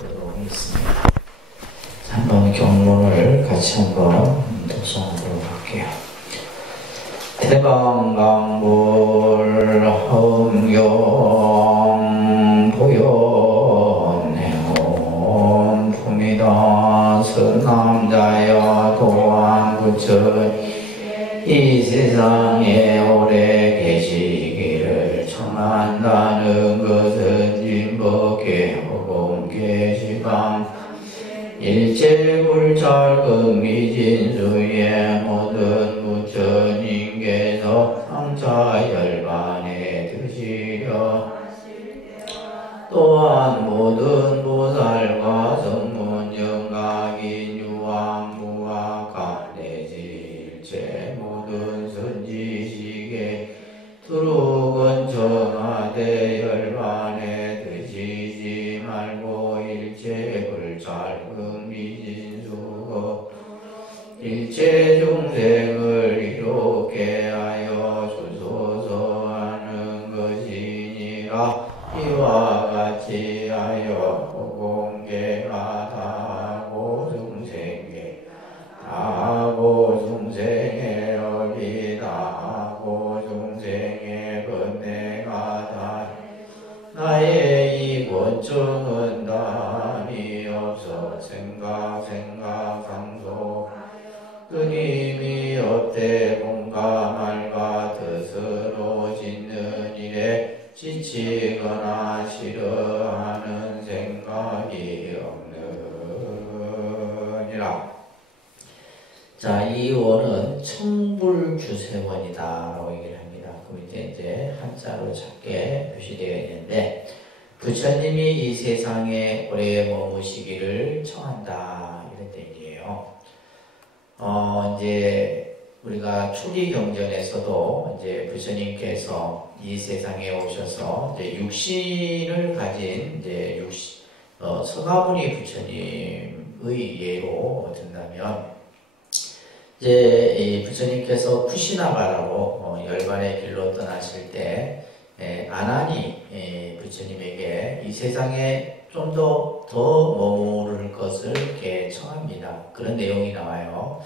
보도록 하겠습니다. 한번 경문을 같이 한번 독서하도록 할게요. 태강강불 흥경 보현해온 품이다 선남자여 도안부처 이 세상에 오래 계시기를 청한다는 것은 진법계 허공계시방 일체불찰금 미진수의 모든 부처님께서 상차열반에 드시려 또한 모든 보살과 성문 영각인 유황무와 가내지 일체 모든 선지식에 두루건 청하되 열반에 드시지 말고 일체 불찰금 미진수고 일체 중생을 이롭게 하여 주소서 하는 것이니라. 이와 같이 하여 공개가 다하고 중생계 다하고 중생의 업이 다하고 중생의 번뇌가 다 나의 이 권총은 다함이 없어 생각 상소 끊임이 없되 공감할까 뜻으로 짓는 일에 지치거나 싫어하는 생각이 없느니라. 자, 이 원은 청불주세원이다 라고 얘기를 합니다. 그 밑에 이제 한자로 작게 표시되어 있는데, 부처님이 이 세상에 오래 머무시기를 청한다 이런 뜻이에요. 이제 우리가 초기경전에서도 이제 부처님께서 이 세상에 오셔서 이제 육신을 가진 이제 서가모니 부처님의 예로 든다면, 이제 이 부처님께서 쿠시나가라고 열반의 길로 떠나실 때 아나니 부처님에게 이 세상에 좀 더 머무를 것을 이렇게 청합니다. 그런 내용이 나와요.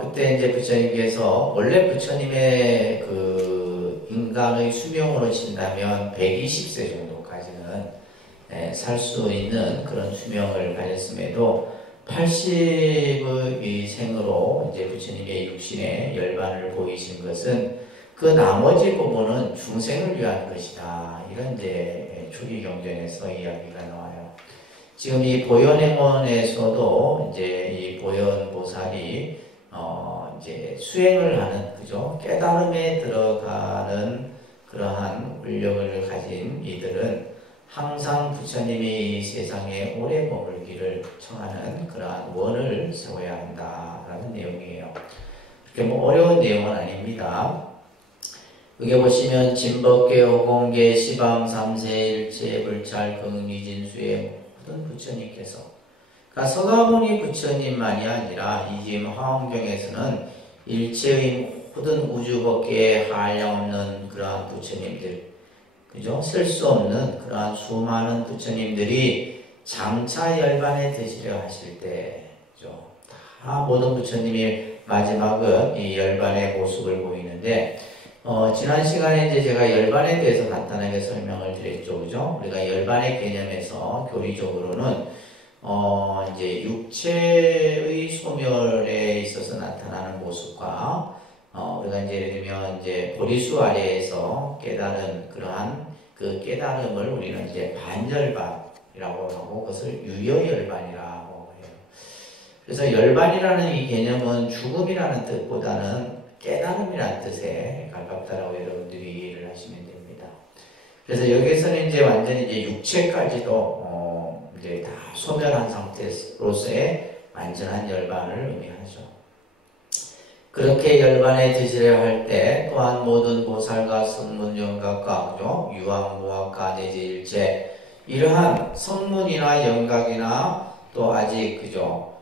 그때 이제 부처님께서 원래 부처님의 그 인간의 수명으로 친다면 120세 정도까지는 살 수 있는 그런 수명을 가졌음에도 80의 생으로 이제 부처님의 육신의 열반을 보이신 것은 그 나머지 부분은 중생을 위한 것이다. 이런 이제 초기 경전에서 이야기가 나와요. 지금 이 보현행원에서도 이제 이 보현보살이 이제 수행을 하는, 그죠? 깨달음에 들어가는 그러한 권력을 가진 이들은 항상 부처님이 이 세상에 오래 머물기를 청하는 그러한 원을 세워야 한다라는 내용이에요. 그렇게 뭐 어려운 내용은 아닙니다. 여기 보시면 진법계 호공계 시방 삼세 일체 불찰 긍미진수의 모든 부처님께서, 그러니까 서가모니 부처님만이 아니라 이 지금 화엄경에서는 일체의 모든 우주법계에 한량없는 그러한 부처님들, 그죠? 셀 수 없는 그러한 수많은 부처님들이 장차 열반에 드시려 하실 때, 그죠? 다 모든 부처님이 마지막은 이 열반의 모습을 보이는데, 지난 시간에 이제 제가 열반에 대해서 간단하게 설명을 드렸죠, 그죠? 우리가 열반의 개념에서 교리적으로는 이제 육체의 소멸에 있어서 나타나는 모습과 우리가 이제 예를 들면 이제 보리수 아래에서 깨달은 그러한 그 깨달음을 우리는 이제 반열반이라고 하고 그것을 유여열반이라고 해요. 그래서 열반이라는 이 개념은 죽음이라는 뜻보다는 깨달음이라는 뜻에 가깝다라고 여러분들이 이해를 하시면 됩니다. 그래서 여기서는 이제 완전히 이제 육체까지도 이제 다 소멸한 상태로서의 완전한 열반을 의미하죠. 그렇게 열반에 드시려 할 때 또한 모든 보살과 성문 영각과 유황무학과 내지 일체 이러한 성문이나 영각이나 또 아직 그죠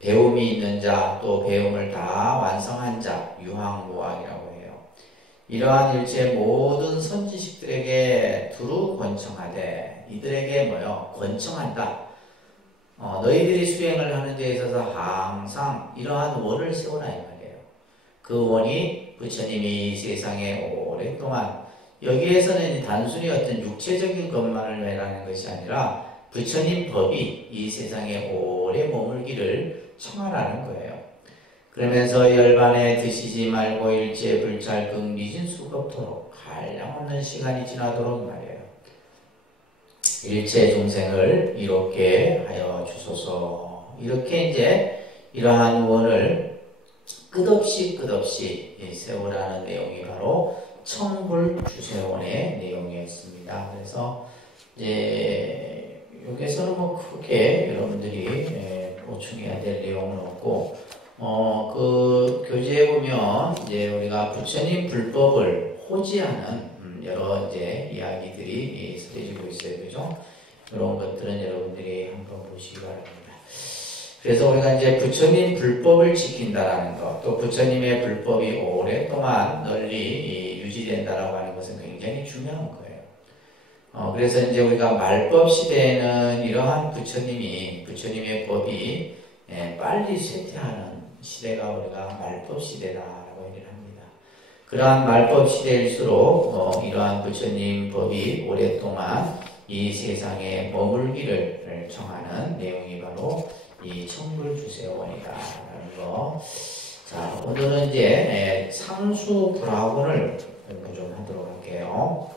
배움이 있는 자, 또 배움을 다 완성한 자, 유황무학이라고 해요. 이러한 일체 모든 선지식들에게 두루 권청하되 이들에게 권청한다. 너희들이 수행을 하는 데 있어서 항상 이러한 원을 세워라 이 말이에요. 그 원이 부처님이 이 세상에 오랫동안 여기에서는 단순히 어떤 육체적인 것만을 말하는 것이 아니라 부처님 법이 이 세상에 오래 머물기를 청하라는 거예요. 그러면서 열반에 드시지 말고 일체 불찰극 미진 수겁토록 한량없는 시간이 지나도록 말이에요. 일체 종생을 이롭게 하여 주소서. 이렇게 이제 이러한 원을 끝없이 세우라는 내용이 바로 청불주세원의 내용이었습니다. 그래서 이제 여기서는 크게 여러분들이 보충해야 될 내용은 없고, 그 교재에 보면 이제 우리가 부처님 불법을 호지하는 여러 이제 이야기들이 쓰여지고 있어요. 그죠? 이런 것들은 여러분들이 한번 보시기 바랍니다. 그래서 우리가 이제 부처님 불법을 지킨다라는 것, 또 부처님의 불법이 오랫동안 널리 유지된다라고 하는 것은 굉장히 중요한 거예요. 그래서 이제 우리가 말법 시대에는 이러한 부처님의 법이 빨리 쇠퇴하는 시대가 우리가 말법 시대다라고 얘기를 합니다. 그러한 말법 시대일수록 이러한 부처님 법이 오랫동안 이 세상에 머물기를 청하는 내용이 바로 이 청불주세원이다라는 거. 자, 오늘은 이제 상수불화군을 공부 좀 하도록 할게요.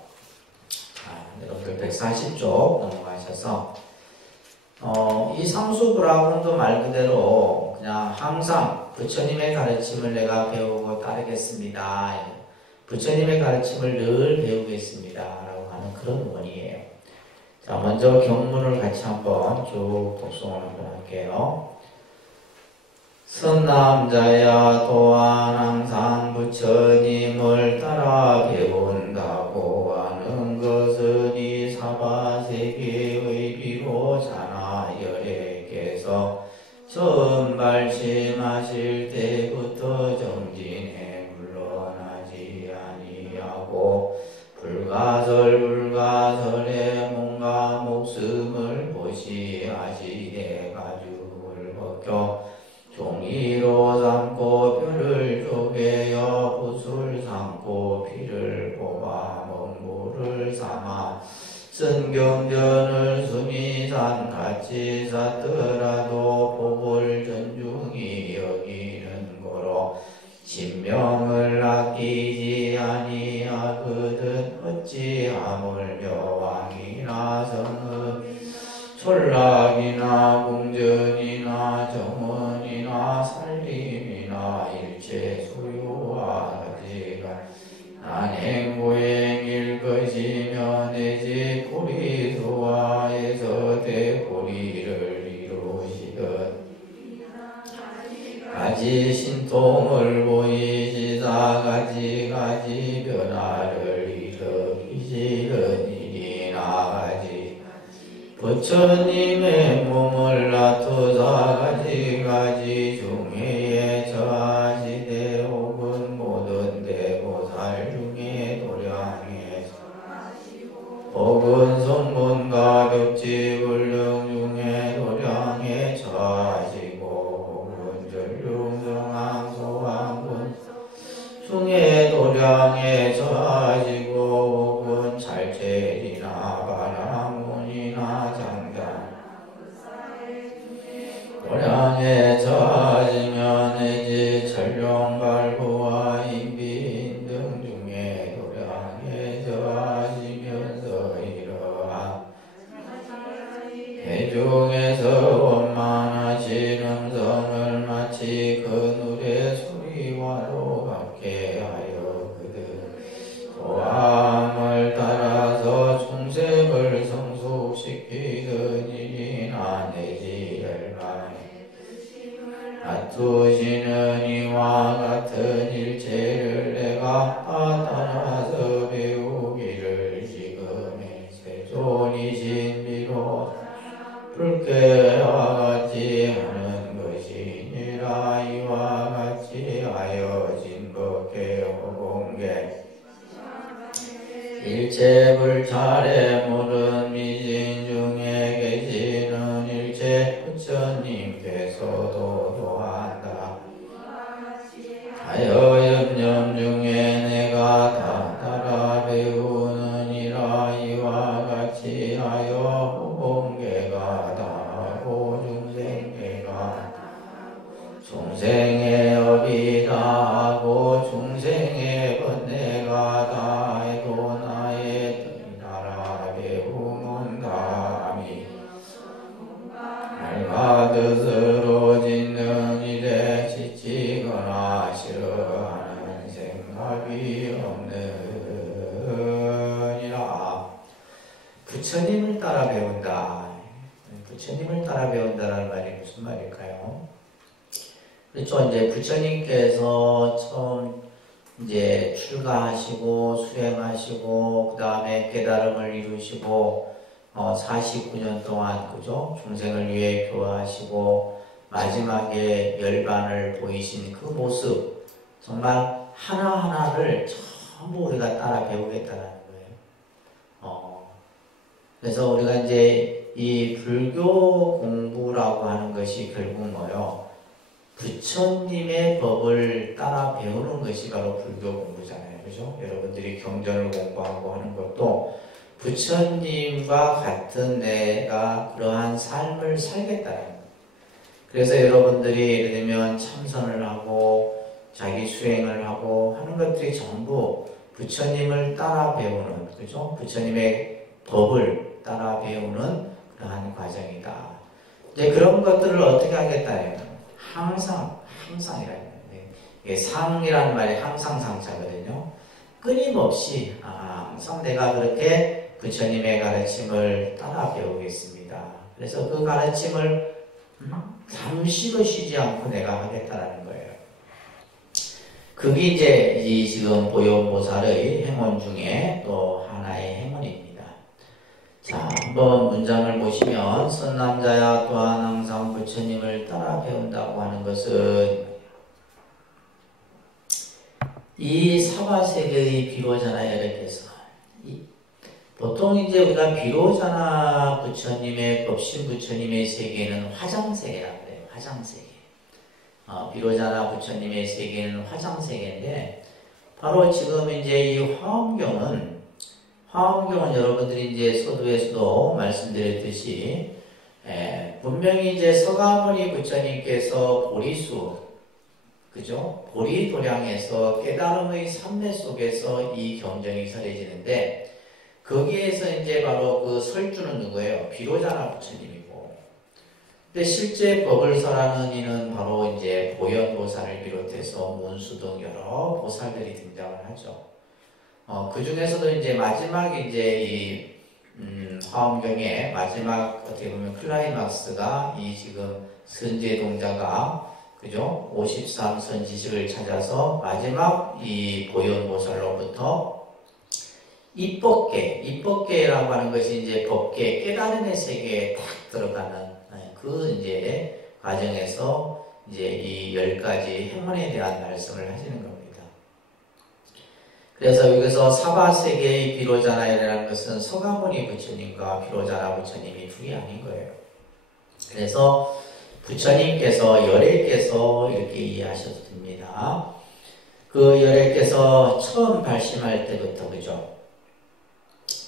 자, 여러분들 140쪽 넘어가셔서 이 상수불화군도 말 그대로 그냥 항상 부처님의 가르침을 내가 배우고 따르겠습니다. 부처님의 가르침을 늘 배우겠습니다. 라고 하는 그런 원이에요. 자, 먼저 경문을 같이 한번 쭉 독송을 한번 할게요. 선남자야 또한 항상 부처님을 따라 배운다고 하는 것은 이 사바세계의 비로자나 열애께서 처음 발심하실 때부터 정진해 물러나지 아니하고 불가설에 몸과 목숨을 보시하시되 가죽을 벗겨 종이로 삼고 뼈를 쪼개어 붓을 삼고 피를 뽑아 먹물을 삼아 쓴 경전을 수미산같이 샀더라도 법을 존중히 여기는 거로 신명을 아끼지 아니하거든 어찌 하물며 왕이나 성은 촌락이나 궁전이나 정원이나 살림이나 일체 소유와 가지가 난행고행일 것이며 내지 고리소화에서 대고리를 이루시던 가지 신통을 보이시사 가지 변화를 일으키시던 일이 나가지 부처님의 몸을 놔두사 가지 중에 저하시되 혹은 모든 대보살 중에 도량에 혹은 성문과 벽지 불능 중에 도량에 저하시고 혹은 전륜성왕 소왕군 중에 도량에 저하시고 혹은 찰체리나 바라문이나 장단 도량에 저하시면 내지 전룡발부와 인비인 등 중에 도량에 저하시면서 이러한 대중에서 원만하신 음성을 마치 그늘의 소리와로 받게 하여 그들 도함을 따라서 중생을 성숙시키던 일이나 내지 열반에 놔두시는 이와 같은 일체를 내가 따라서 배우기를 지금의 세존이신 비로 불쾌와 같이 하는 것이니라. 이와 같이 하여 진법계 호공계 일체 불찰에 모른 미진 위하여 공계가 다하고 중생계가 중생의 업이 다하고 중생의 번뇌가 다해도 나의 나라 배움은 감히 알가 뜻으로 짓는 일에 지치거나 싫어하는 생각이 없느니라. 부처님을 따라 배운다. 부처님을 따라 배운다는 말이 무슨 말일까요? 그렇죠. 이제 부처님께서 처음 이제 출가하시고 수행하시고 그 다음에 깨달음을 이루시고 49년 동안 그죠? 중생을 위해 교화하시고 마지막에 열반을 보이신 그 모습 정말 하나하나를 전부 우리가 따라 배우겠다는 거예요. 그래서 우리가 이제 이 불교 공부라고 하는 것이 결국 뭐요? 부처님의 법을 따라 배우는 것이 바로 불교 공부잖아요. 그죠? 여러분들이 경전을 공부하고 하는 것도 부처님과 같은 내가 그러한 삶을 살겠다는 거예요. 그래서 여러분들이 예를 들면 참선을 하고 자기 수행을 하고 하는 것들이 전부 부처님을 따라 배우는, 그죠? 부처님의 법을 따라 배우는 그러한 과정이다. 이제 그런 것들을 어떻게 하겠다는 항상이라는 거예요. 이게 상이라는 말이 항상 상차거든요. 끊임없이 항상 내가 그렇게 부처님의 가르침을 따라 배우겠습니다. 그래서 그 가르침을 잠시도 쉬지 않고 내가 하겠다는 거예요. 그게 이제 이 지금 보현보살의 행원 중에 또 하나의 행원입니다. 자, 한번 문장을 보시면 선남자야 또한 항상 부처님을 따라 배운다고 하는 것은 이 사바세계의 비로자나 열애께서 보통 이제 우리가 비로자나 부처님의 법신 부처님의 세계는 화장세계라고 그래요. 화장세계. 비로자나 부처님의 세계는 화장세계인데 바로 지금 이제 이 화엄경은 여러분들이 이제 서두에서도 말씀드렸듯이 분명히 이제 서가모니 부처님께서 보리수, 그죠? 보리도량에서 깨달음의 삼매 속에서 이 경전이 설해지는데 거기에서 이제 바로 그 설주는 누구예요? 비로자나 부처님이고. 근데 실제 법을 설하는 이는 바로 이제 보현보살을 비롯해서 문수 등 여러 보살들이 등장을 하죠. 그 중에서도 이제 마지막 이제 이 화엄경의 마지막 어떻게 보면 클라이막스가 이 지금 선제동자가 그죠? 53선 지식을 찾아서 마지막 이 보현보살로부터 입법계라고 하는 것이 이제 법계 깨달음의 세계에 딱 들어가는 그 이제 과정에서 이제 이 10가지 행원에 대한 말씀을 하시는 겁니다. 그래서 여기서 사바세계의 비로자나이라는 것은 서가모니 부처님과 비로자나 부처님이 둘이 아닌 거예요. 그래서 부처님께서 열애께서 이렇게 이해하셔도 됩니다. 그 열애께서 처음 발심할 때부터 그죠?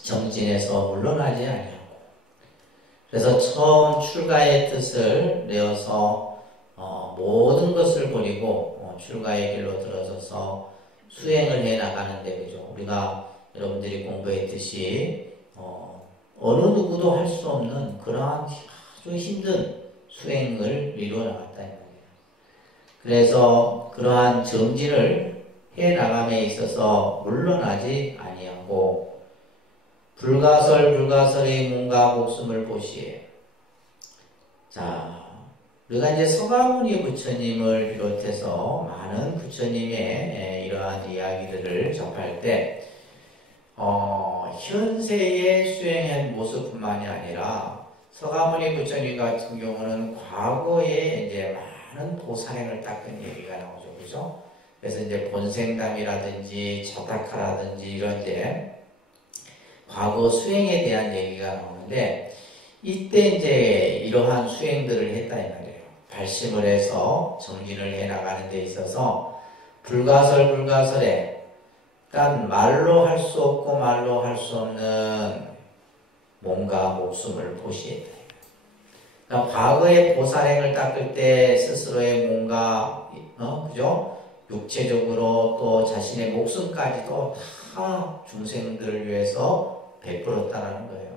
정진에서 물러나지 아니하고 그래서 처음 출가의 뜻을 내어서 모든 것을 버리고 출가의 길로 들어서서 수행을 해 나가는데 그죠? 우리가 여러분들이 공부했듯이 어느 누구도 할 수 없는 그러한 아주 힘든 수행을 이루어 나갔다는 거예요. 그래서 그러한 정진을 해 나감에 있어서 물러나지 아니하고 불가설의 몸과 목숨을 보시에. 자, 우리가 이제 서가모니 부처님을 비롯해서 많은 부처님의 이러한 이야기들을 접할 때 현세의 수행한 모습뿐만이 아니라 서가모니 부처님 같은 경우는 과거에 이제 많은 보살행을 닦은 얘기가 나오죠, 그죠? 그래서 이제 본생담이라든지 자타카라든지 이런 이제 과거 수행에 대한 얘기가 나오는데 이때 이제 이러한 수행들을 했다 이 말이에요. 발심을 해서 정진을 해 나가는 데 있어서 불가설에 그러니까 말로 할 수 없고 말로 할 수 없는 몸과 목숨을 보시했다. 그러니까 과거의 보살행을 닦을 때 스스로의 몸과 그죠? 육체적으로 또 자신의 목숨까지도 다 중생들을 위해서 베풀었다는 거예요.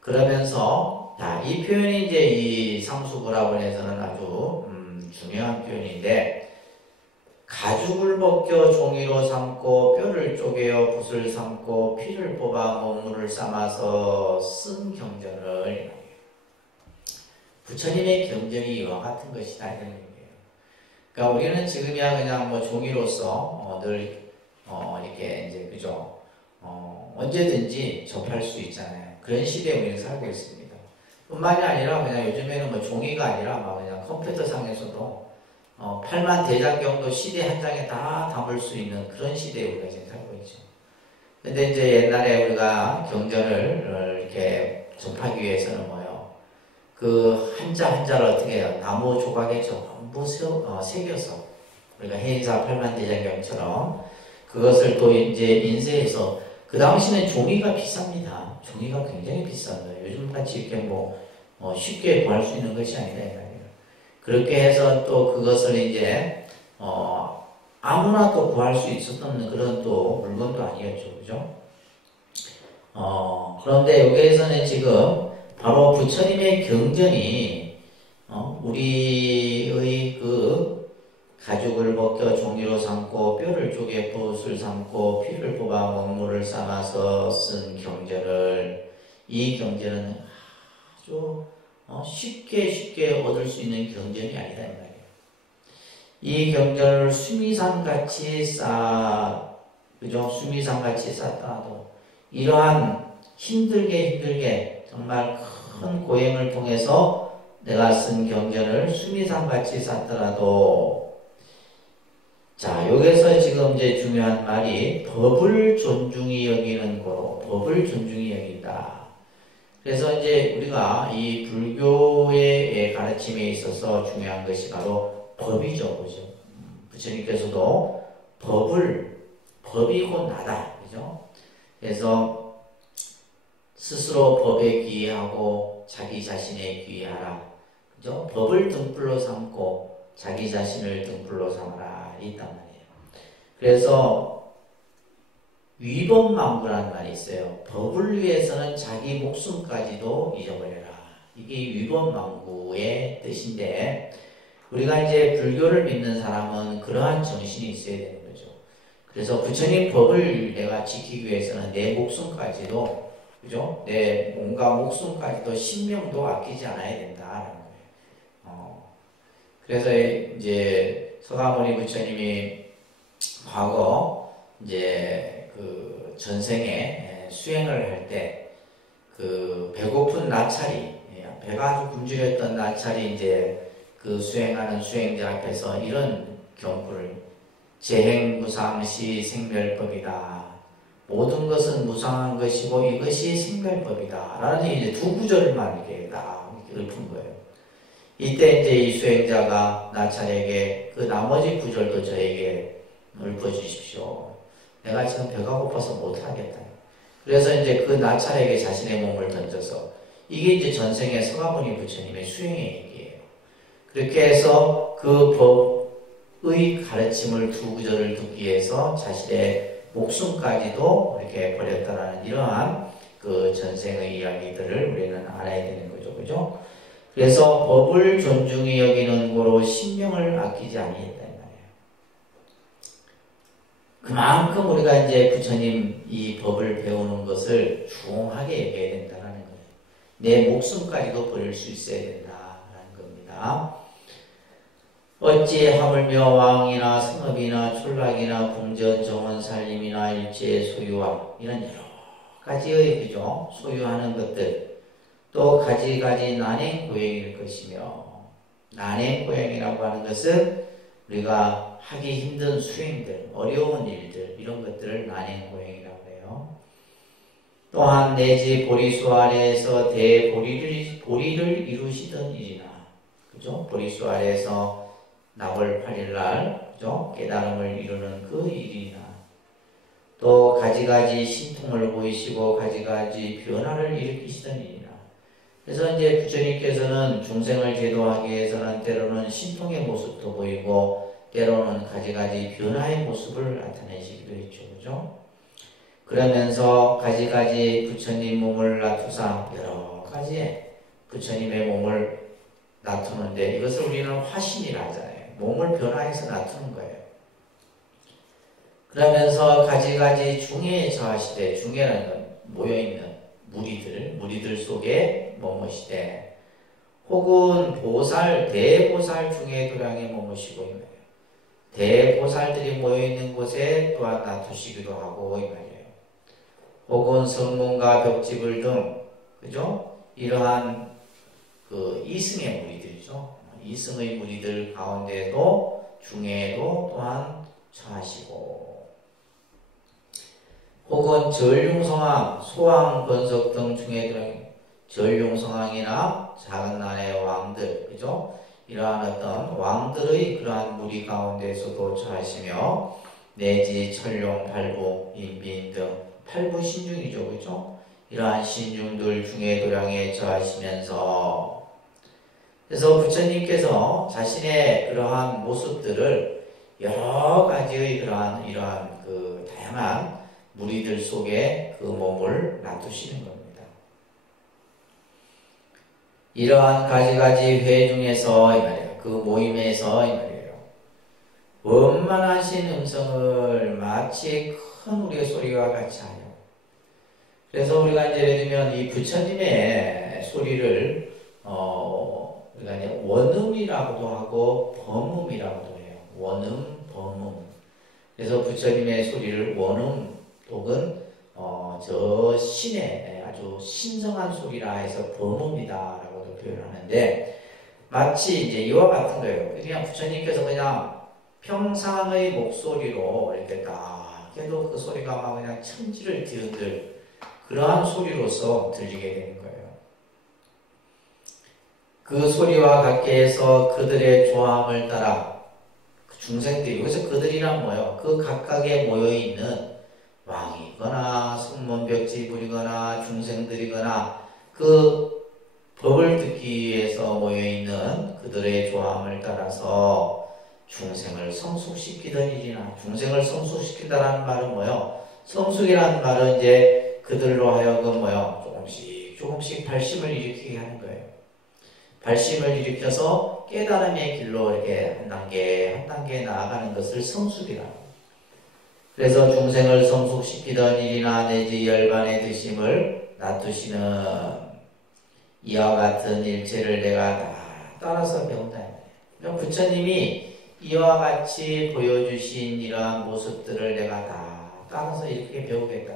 그러면서 이 표현이 이제 이 상수부라본에서는 아주 중요한 표현인데, 가죽을 벗겨 종이로 삼고 뼈를 쪼개어 붓을 삼고 피를 뽑아 먹물을 삶아서 쓴 경전을, 부처님의 경전이 이와 같은 것이다 이런 얘기예요. 그러니까 우리는 지금이야 그냥 뭐 종이로서 늘 이렇게 이제 그죠 언제든지 접할 수 있잖아요. 그런 시대에 우리는 살고 있습니다. 뿐만이 아니라 그냥 요즘에는 뭐 종이가 아니라 막 그냥 컴퓨터 상에서도 8만 대장경도 CD 한 장에 다 담을 수 있는 그런 시대에 우리가 지금 살고 있죠. 근데 이제 옛날에 우리가 경전을 이렇게 접하기 위해서는 뭐예요? 그 한자 한자를 어떻게 해요? 나무 조각에 전부 새겨서 우리가 해인사 8만 대장경처럼 그것을 또 이제 인쇄해서, 그 당시는 종이가 비쌉니다. 종이가 굉장히 비싼 거예요. 요즘같이 이렇게 쉽게 구할 수 있는 것이 아니라 말이에요. 그렇게 해서 또 그것을 이제 아무나 또 구할 수 있었던 그런 또 물건도 아니었죠, 그죠? 그런데 여기에서는 지금 바로 부처님의 경전이 우리의 그 가죽을 벗겨 종이로 삼고 뼈를 쪼개 붓을 삼고 피를 뽑아 먹물을 삶아서 쓴 경전을, 이 경전은 아주 쉽게 얻을 수 있는 경전이 아니다 이 말이에요. 이 경전을 수미산같이 그죠? 수미산같이 쌓다도 이러한 힘들게 정말 큰 고행을 통해서 내가 쓴 경전을 수미산같이 쌓더라도, 자, 여기서 지금 이제 중요한 말이 법을 존중히 여기는 거로, 법을 존중히 여긴다. 그래서 이제 우리가 이 불교의 가르침에 있어서 중요한 것이 바로 법이죠, 그죠? 부처님께서도 법이 곧 나다, 그죠? 그래서 스스로 법에 귀의하고 자기 자신에 귀의하라, 그죠? 법을 등불로 삼고 자기 자신을 등불로 삼아라, 있단 말이에요. 그래서 위법망구라는 말이 있어요. 법을 위해서는 자기 목숨까지도 잊어버려라. 이게 위법망구의 뜻인데, 우리가 이제 불교를 믿는 사람은 그러한 정신이 있어야 되는 거죠. 그래서 부처님 법을 내가 지키기 위해서는 내 목숨까지도, 그죠? 내 몸과 목숨까지도 신명도 아끼지 않아야 된다라는 거예요. 그래서 이제 서가모니 부처님이 과거 이제 그 전생에 수행을 할 때 그 배고픈 나찰이, 배가 아주 굶주렸던 나찰이 이제 그 수행하는 수행자 앞에서 이런 경구를, 재행무상시 생멸법이다. 모든 것은 무상한 것이고 이것이 생멸법이다. 라는 이제 두 구절만 이렇게 딱 읊은 거예요. 이때 이제 이 수행자가 나찰에게 그 나머지 구절도 저에게 읊어주십시오. 내가 지금 배가 고파서 못하겠다. 그래서 이제 그 나찰에게 자신의 몸을 던져서, 이게 이제 전생의 서가모니 부처님의 수행의 얘기예요. 그렇게 해서 그 법의 가르침을 두 구절을 듣기 위해서 자신의 목숨까지도 이렇게 버렸다라는 이러한 그 전생의 이야기들을 우리는 알아야 되는 거죠, 그죠? 그래서 법을 존중히 여기는 거로 신명을 아끼지 아니했다. 그만큼 우리가 이제 부처님 이 법을 배우는 것을 중하게 여겨야 된다는 거예요. 내 목숨까지도 버릴 수 있어야 된다는 겁니다. 어찌 하물며 왕이나 성업이나 촌락이나 궁전 정원 살림이나 일체의 소유와 이런 여러 가지의 그죠? 소유하는 것들, 또 가지가지 난행고행일 것이며, 난행고행이라고 하는 것은 우리가 하기 힘든 수행들, 어려운 일들, 이런 것들을 난행고행이라고 해요. 또한 내지 보리수 아래에서 대보리를 이루시던 일이나, 그죠? 보리수 아래에서 나월 8일날, 그죠? 깨달음을 이루는 그 일이나, 또 가지가지 신통을 보이시고 가지가지 변화를 일으키시던 일이라. 그래서 이제 부처님께서는 중생을 제도하기 위해서는 때로는 신통의 모습도 보이고 때로는 가지가지 변화의 모습을 나타내시기도 했죠. 그죠? 그러면서 가지가지 부처님 몸을 나투사 여러 가지 부처님의 몸을 나투는데 이것을 우리는 화신이라 하잖아요. 몸을 변화해서 나투는 거예요. 그러면서 가지가지 중해에 처하시되, 중해라는 건 모여있는 무리들 속에 머무시되, 혹은 보살, 대보살 중에 도량에 머무시고 있는 거예요. 대보살들이 모여있는 곳에 또한 놔두시기도 하고 이 말이에요. 혹은 성문과 벽지불 등, 그죠? 이러한 그 이승의 무리들이죠. 이승의 무리들 가운데도 중에도 또한 처하시고, 혹은 전룡성왕, 소왕, 권석 등 중에 들어있는 전룡성왕이나 작은 나라의 왕들, 그죠? 이러한 어떤 왕들의 그러한 무리 가운데서도 처하시며, 내지 천룡, 팔부, 인빈 등 팔부 신중이죠, 그죠? 이러한 신중들 중에 도량에 처하시면서, 그래서 부처님께서 자신의 그러한 모습들을 여러 가지의 이러한 그 다양한 무리들 속에 그 몸을 놔두시는 겁니다. 이러한 가지가지 회 중에서 이 말이에요. 그 모임에서 이 말이에요. 원만하신 음성을 마치 큰 우리의 소리와 같이 하여. 그래서 우리가 이제 예를 들면 이 부처님의 소리를 우리가 이제 원음이라고도 하고 범음이라고도 해요. 원음, 범음. 그래서 부처님의 소리를 원음 혹은 저 신의 아주 신성한 소리라 해서 범음이다라고도 표현하는데, 마치 이제 이와 같은 거예요. 그냥 부처님께서 그냥 평상의 목소리로 이렇게 딱 해도 그 소리가 막 그냥 천지를 뒤흔들 그러한 소리로서 들리게 되는 거예요. 그 소리와 같게 해서 그들의 조함을 따라 중생들이, 그래서 그들이란 뭐예요? 그 각각에 모여있는 왕이거나 승문벽지불이거나 중생들이거나 그 법을 듣기 위해서 모여있는 그들의 조함을 따라서 중생을 성숙시키던 일이나, 중생을 성숙시킨다는 말은 뭐예요? 성숙이라는 말은 이제 그들로 하여금 뭐예요? 조금씩 발심을 일으키게 하는 거예요. 발심을 일으켜서 깨달음의 길로 이렇게 한 단계 나아가는 것을 성숙이라고. 그래서 중생을 성숙시키던 일이나 내지 열반의 드심을 놔두시는 이와 같은 일체를 내가 다 따라서 배운다. 그러니까 부처님이 이와 같이 보여주신 이러한 모습들을 내가 다 따라서 이렇게 배우겠다.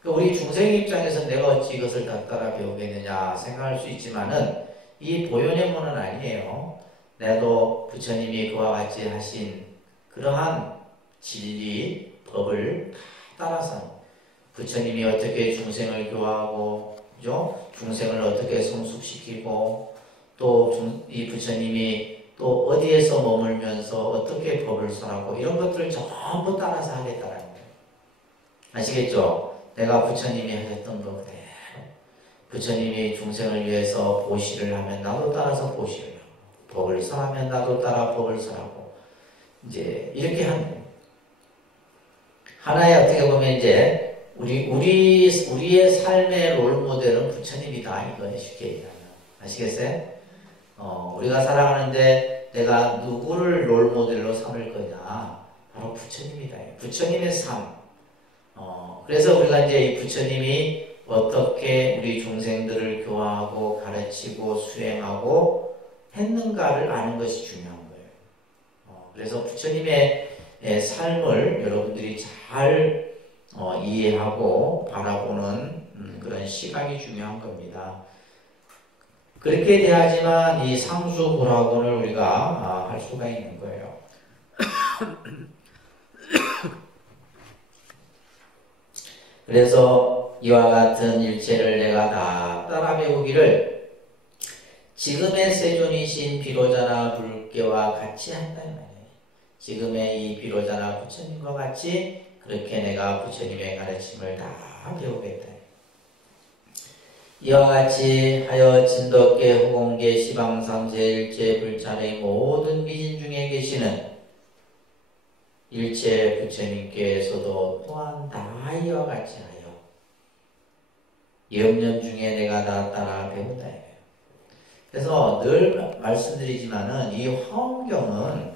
그러니까 우리 중생 입장에서 내가 어찌 이것을 다 따라 배우겠느냐 생각할 수 있지만은 이 보현의문은 아니에요. 나도 부처님이 그와 같이 하신 그러한 진리, 법을 따라서 부처님이 어떻게 중생을 교화하고, 그죠? 중생을 어떻게 성숙시키고, 또 이 부처님이 또 어디에서 머물면서 어떻게 법을 설하고 이런 것들을 전부 따라서 하겠다는 거예요. 아시겠죠? 내가 부처님이 하셨던 거 그대로. 부처님이 중생을 위해서 보시를 하면 나도 따라서 보시를 하고, 법을 설하면 나도 따라 법을 설하고, 이제 이렇게 하는 거예요. 하나의 어떻게 보면 이제 우리의 삶의 롤 모델은 부처님이다 이거예요. 쉽게 얘기하면. 아시겠어요? 우리가 살아가는데 내가 누구를 롤 모델로 삼을 거냐? 바로 부처님이다. 부처님의 삶. 그래서 우리가 이제 이 부처님이 어떻게 우리 중생들을 교화하고 가르치고 수행하고 했는가를 아는 것이 중요한 거예요. 그래서 부처님의 삶을 여러분들이 잘 이해하고 바라보는 그런 시각이 중요한 겁니다. 그렇게 돼야지만 이 상수불학원을 우리가 할 수가 있는 거예요. 그래서 이와 같은 일체를 내가 다 따라 배우기를 지금의 세존이신 비로자나 불교와 같이 한다 이 말이에요. 지금의 이 비로자나 부처님과 같이 그렇게 내가 부처님의 가르침을 다 배우겠다. 이와 같이 하여 진덕계, 호공계, 시방상, 제일제, 불찰의 모든 미진 중에 계시는 일체 부처님께서도 또한 다 이와 같이 하여 염년 중에 내가 다 따라 배운다. 그래서 늘 말씀드리지만은 이 화엄경은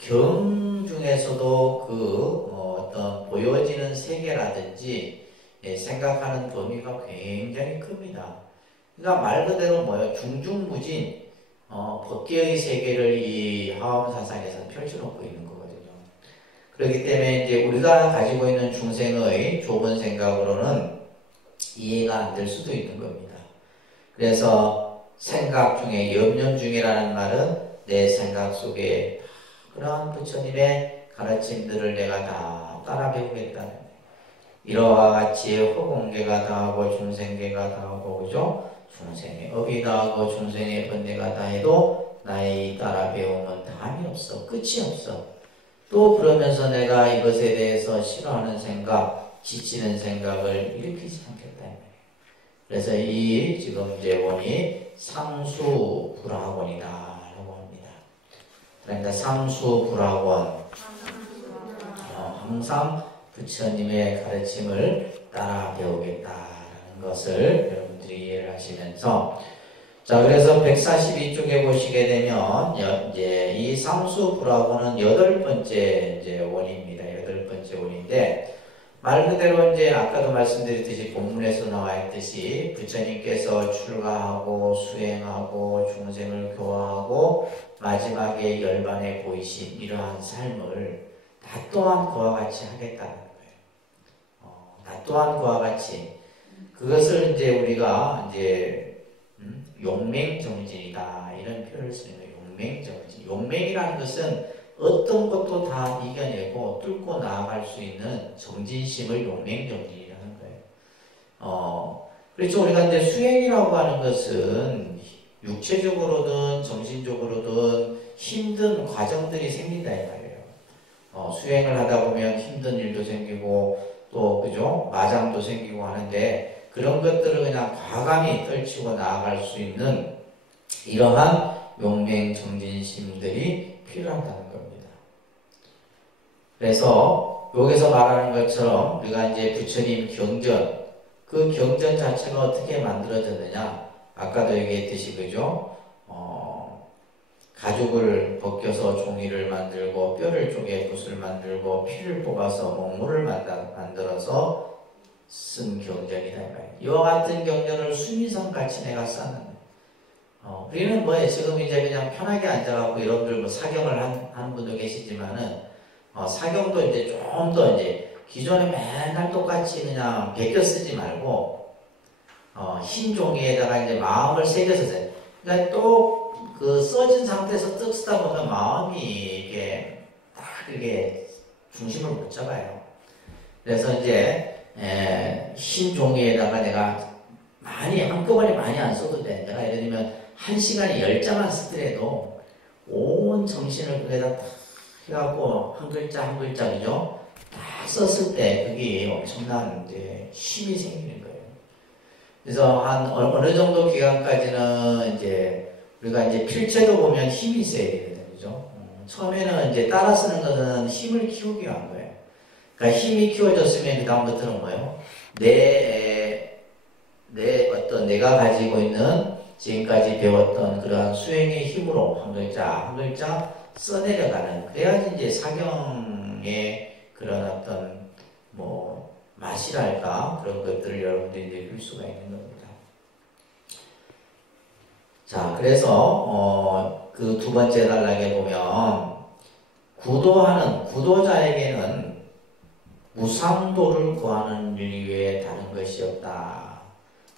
경 중에서도 어떤 보여지는 세계라든지 생각하는 범위가 굉장히 큽니다. 그러니까 말 그대로 뭐예요? 중중무진 법계의 세계를 이 화엄사상에서 펼쳐놓고 있는 거거든요. 그렇기 때문에 이제 우리가 가지고 있는 중생의 좁은 생각으로는 이해가 안 될 수도 있는 겁니다. 그래서 생각 중에 염년 중이라는 말은 내 생각 속에 그러한 부처님의 가르침들을 내가 다 따라 배우겠다는 거예요. 이러와 같이 허공계가 다하고 중생계가 다하고 그죠? 중생의 업이 다하고 중생의 번뇌가 다해도 나의 따라 배우면 담이 없어. 끝이 없어. 또 그러면서 내가 이것에 대해서 싫어하는 생각, 지치는 생각을 일으키지 않겠다. 그래서 이 지금 재원이 상수불학원이다 라고 합니다. 그러니까 상수불학원, 항상 부처님의 가르침을 따라 배우겠다라는 것을 여러분들이 이해를 하시면서, 자, 그래서 142쪽에 보시게 되면 이제 이 상수불학원은 8번째 이제 원입니다. 8번째 원인데, 말 그대로 이제 아까도 말씀드렸듯이 본문에서 나와 있듯이 부처님께서 출가하고 수행하고 중생을 교화하고 마지막에 열반에 보이신 이러한 삶을 나 또한 그와 같이 하겠다는 거예요. 나 또한 그와 같이. 그것을 이제 우리가 이제 용맹정진이다 이런 표현을 쓰는 거예요. 용맹정진. 용맹이라는 것은 어떤 것도 다 이겨내고 뚫고 나아갈 수 있는 정진심을 용맹정진이라는 거예요. 그렇죠. 우리가 이제 수행이라고 하는 것은 육체적으로든 정신적으로든 힘든 과정들이 생긴다 이 말이에요. 수행을 하다 보면 힘든 일도 생기고 또 그죠? 마장도 생기고 하는데 그런 것들을 그냥 과감히 떨치고 나아갈 수 있는 이러한 용맹정진심들이 필요하다는 겁니다. 그래서 여기서 말하는 것처럼 우리가 이제 부처님 경전, 그 경전 자체가 어떻게 만들어졌느냐? 아까도 얘기했듯이 그죠? 가죽을 벗겨서 종이를 만들고 뼈를 쪼개 붓을 만들고 피를 뽑아서 먹물을 만들어서 쓴 경전이다. 이와 같은 경전을 수미상같이 내가 썼는데 우리는 뭐예요? 지금 이제 그냥 편하게 앉아갖고 여러분들 뭐 사경을 하는 분도 계시지만은 사경도 이제 좀 더 이제 기존에 맨날 똑같이 그냥 베껴 쓰지 말고 흰 종이에다가 이제 마음을 새겨서 써요. 그러니까 또 그 써진 상태에서 뜩 쓰다 보면 마음이 이게 딱 이게 중심을 못 잡아요. 그래서 이제 흰 종이에다가 내가 한꺼번에 많이 안 써도 돼. 내가 예를 들면 1시간에 10장만 쓰더라도 온 정신을 거기다 딱 해갖고 한 글자 한 글자 그죠? 딱 썼을 때 그게 엄청난 이제 힘이 생기는 거예요. 그래서 한 어느 정도 기간까지는 이제 우리가 이제 필체도 보면 힘이 있어야 되거든요. 그죠? 처음에는 이제 따라 쓰는 것은 힘을 키우기 위한 거예요. 그러니까 힘이 키워졌으면 그 다음부터는 뭐예요? 내가 가지고 있는 지금까지 배웠던 그러한 수행의 힘으로 한 글자 한 글자 써내려가는, 그래야지 이제 사경의 그런 어떤 뭐 맛이랄까 그런 것들을 여러분들이 느낄 수가 있는 겁니다. 자, 그래서 그 두 번째 단락에 보면 구도자에게는 무상도를 구하는 일 외에 다른 것이 없다.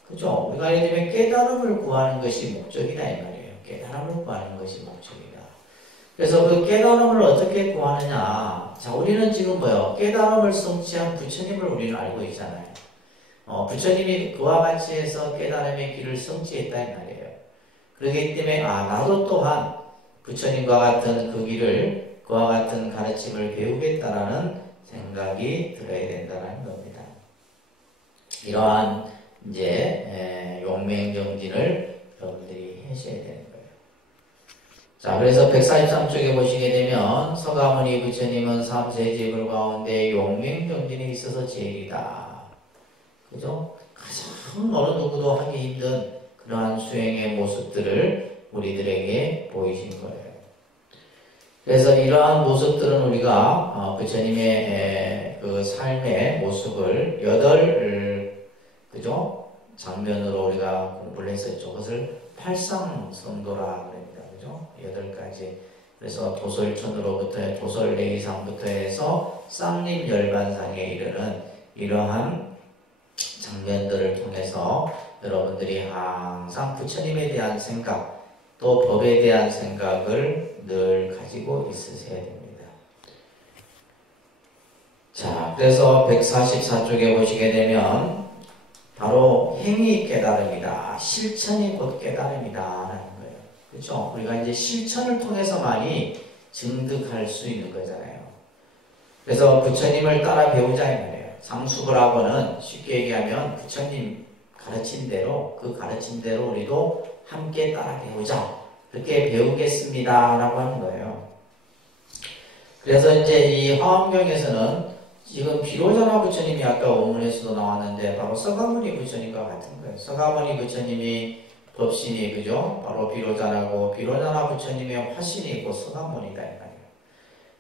그죠? 우리가 예를 들면 깨달음을 구하는 것이 목적이다 이 말이에요. 깨달음을 구하는 것이 목적이다. 그래서 그 깨달음을 어떻게 구하느냐? 자, 우리는 지금 뭐요? 깨달음을 성취한 부처님을 우리는 알고 있잖아요. 부처님이 그와 같이 해서 깨달음의 길을 성취했다 이 말이에요. 그렇기 때문에 나도 또한 부처님과 같은 그 길을, 그와 같은 가르침을 배우겠다라는 생각이 들어야 된다는 겁니다. 이러한 이제 용맹정진을 여러분들이 하셔야 되는 거예요. 자, 그래서 143쪽에 보시게 되면 서가모니 부처님은 삼세제불 가운데 용맹정진에 있어서 제일이다. 그죠? 가장 어느 누구도 하기 힘든 그러한 수행의 모습들을 우리들에게 보이신 거예요. 그래서 이러한 모습들은 우리가 부처님의 그 삶의 모습을 8 그죠? 장면으로 우리가 공부를 했었죠. 그것을 팔상성도라 그럽니다. 그죠? 8가지. 그래서 도솔천으로부터 도솔내이상부터 해서 쌍림열반상에 이르는 이러한 장면들을 통해서 여러분들이 항상 부처님에 대한 생각, 또 법에 대한 생각을 늘 가지고 있으셔야 됩니다. 자, 그래서 144쪽에 보시게 되면 바로 행위 깨달음이다. 실천이 곧 깨달음이다. 라는 거예요. 그렇죠? 우리가 이제 실천을 통해서만이 증득할 수 있는 거잖아요. 그래서 부처님을 따라 배우자 이 말이에요. 상수부라고는 쉽게 얘기하면 부처님 가르친 대로, 그 가르친 대로 우리도 함께 따라 배우자. 그렇게 배우겠습니다. 라고 하는 거예요. 그래서 이제 이 화엄경에서는 지금 비로자나 부처님이 아까 원문에서도 나왔는데 바로 서가모니 부처님과 같은 거예요. 서가모니 부처님이 법신이 그죠? 바로 비로자나고 비로자나 부처님의 화신이고 서가모니다 이 말이에요.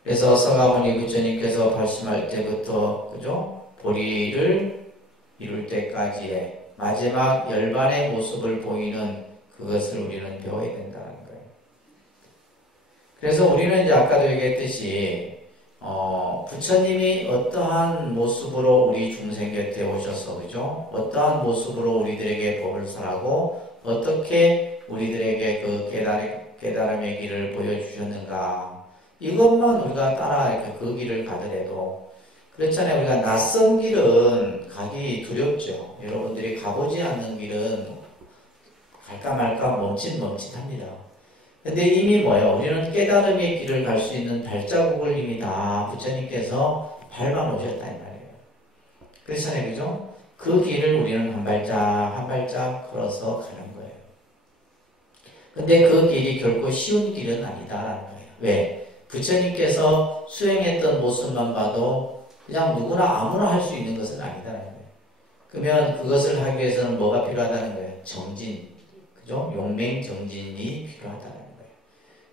그래서 서가모니 부처님께서 발심할 때부터 그죠? 보리를 이룰 때까지의 마지막 열반의 모습을 보이는 그것을 우리는 배워야 된다는 거예요. 그래서 우리는 이제 아까도 얘기했듯이 부처님이 어떠한 모습으로 우리 중생 곁에 오셔서 그죠? 어떠한 모습으로 우리들에게 법을 설하고 어떻게 우리들에게 그 깨달음의 길을 보여주셨는가 이것만 우리가 따라 이렇게 그 길을 가더라도 그렇잖아요. 우리가 낯선 길은 가기 두렵죠. 여러분들이 가보지 않는 길은 갈까 말까 멈칫멈칫합니다. 근데 이미 뭐예요? 우리는 깨달음의 길을 갈 수 있는 발자국을 이미 다 부처님께서 밟아 놓으셨다 이 말이에요. 그렇잖아요. 그죠? 그 길을 우리는 한 발짝 한 발짝 걸어서 가는 거예요. 근데 그 길이 결코 쉬운 길은 아니다라는 거예요. 왜? 부처님께서 수행했던 모습만 봐도 그냥 누구나 아무나 할 수 있는 것은 아니다라는 거예요. 그러면 그것을 하기 위해서는 뭐가 필요하다는 거예요? 정진. 그죠? 용맹정진이 필요하다는 거예요.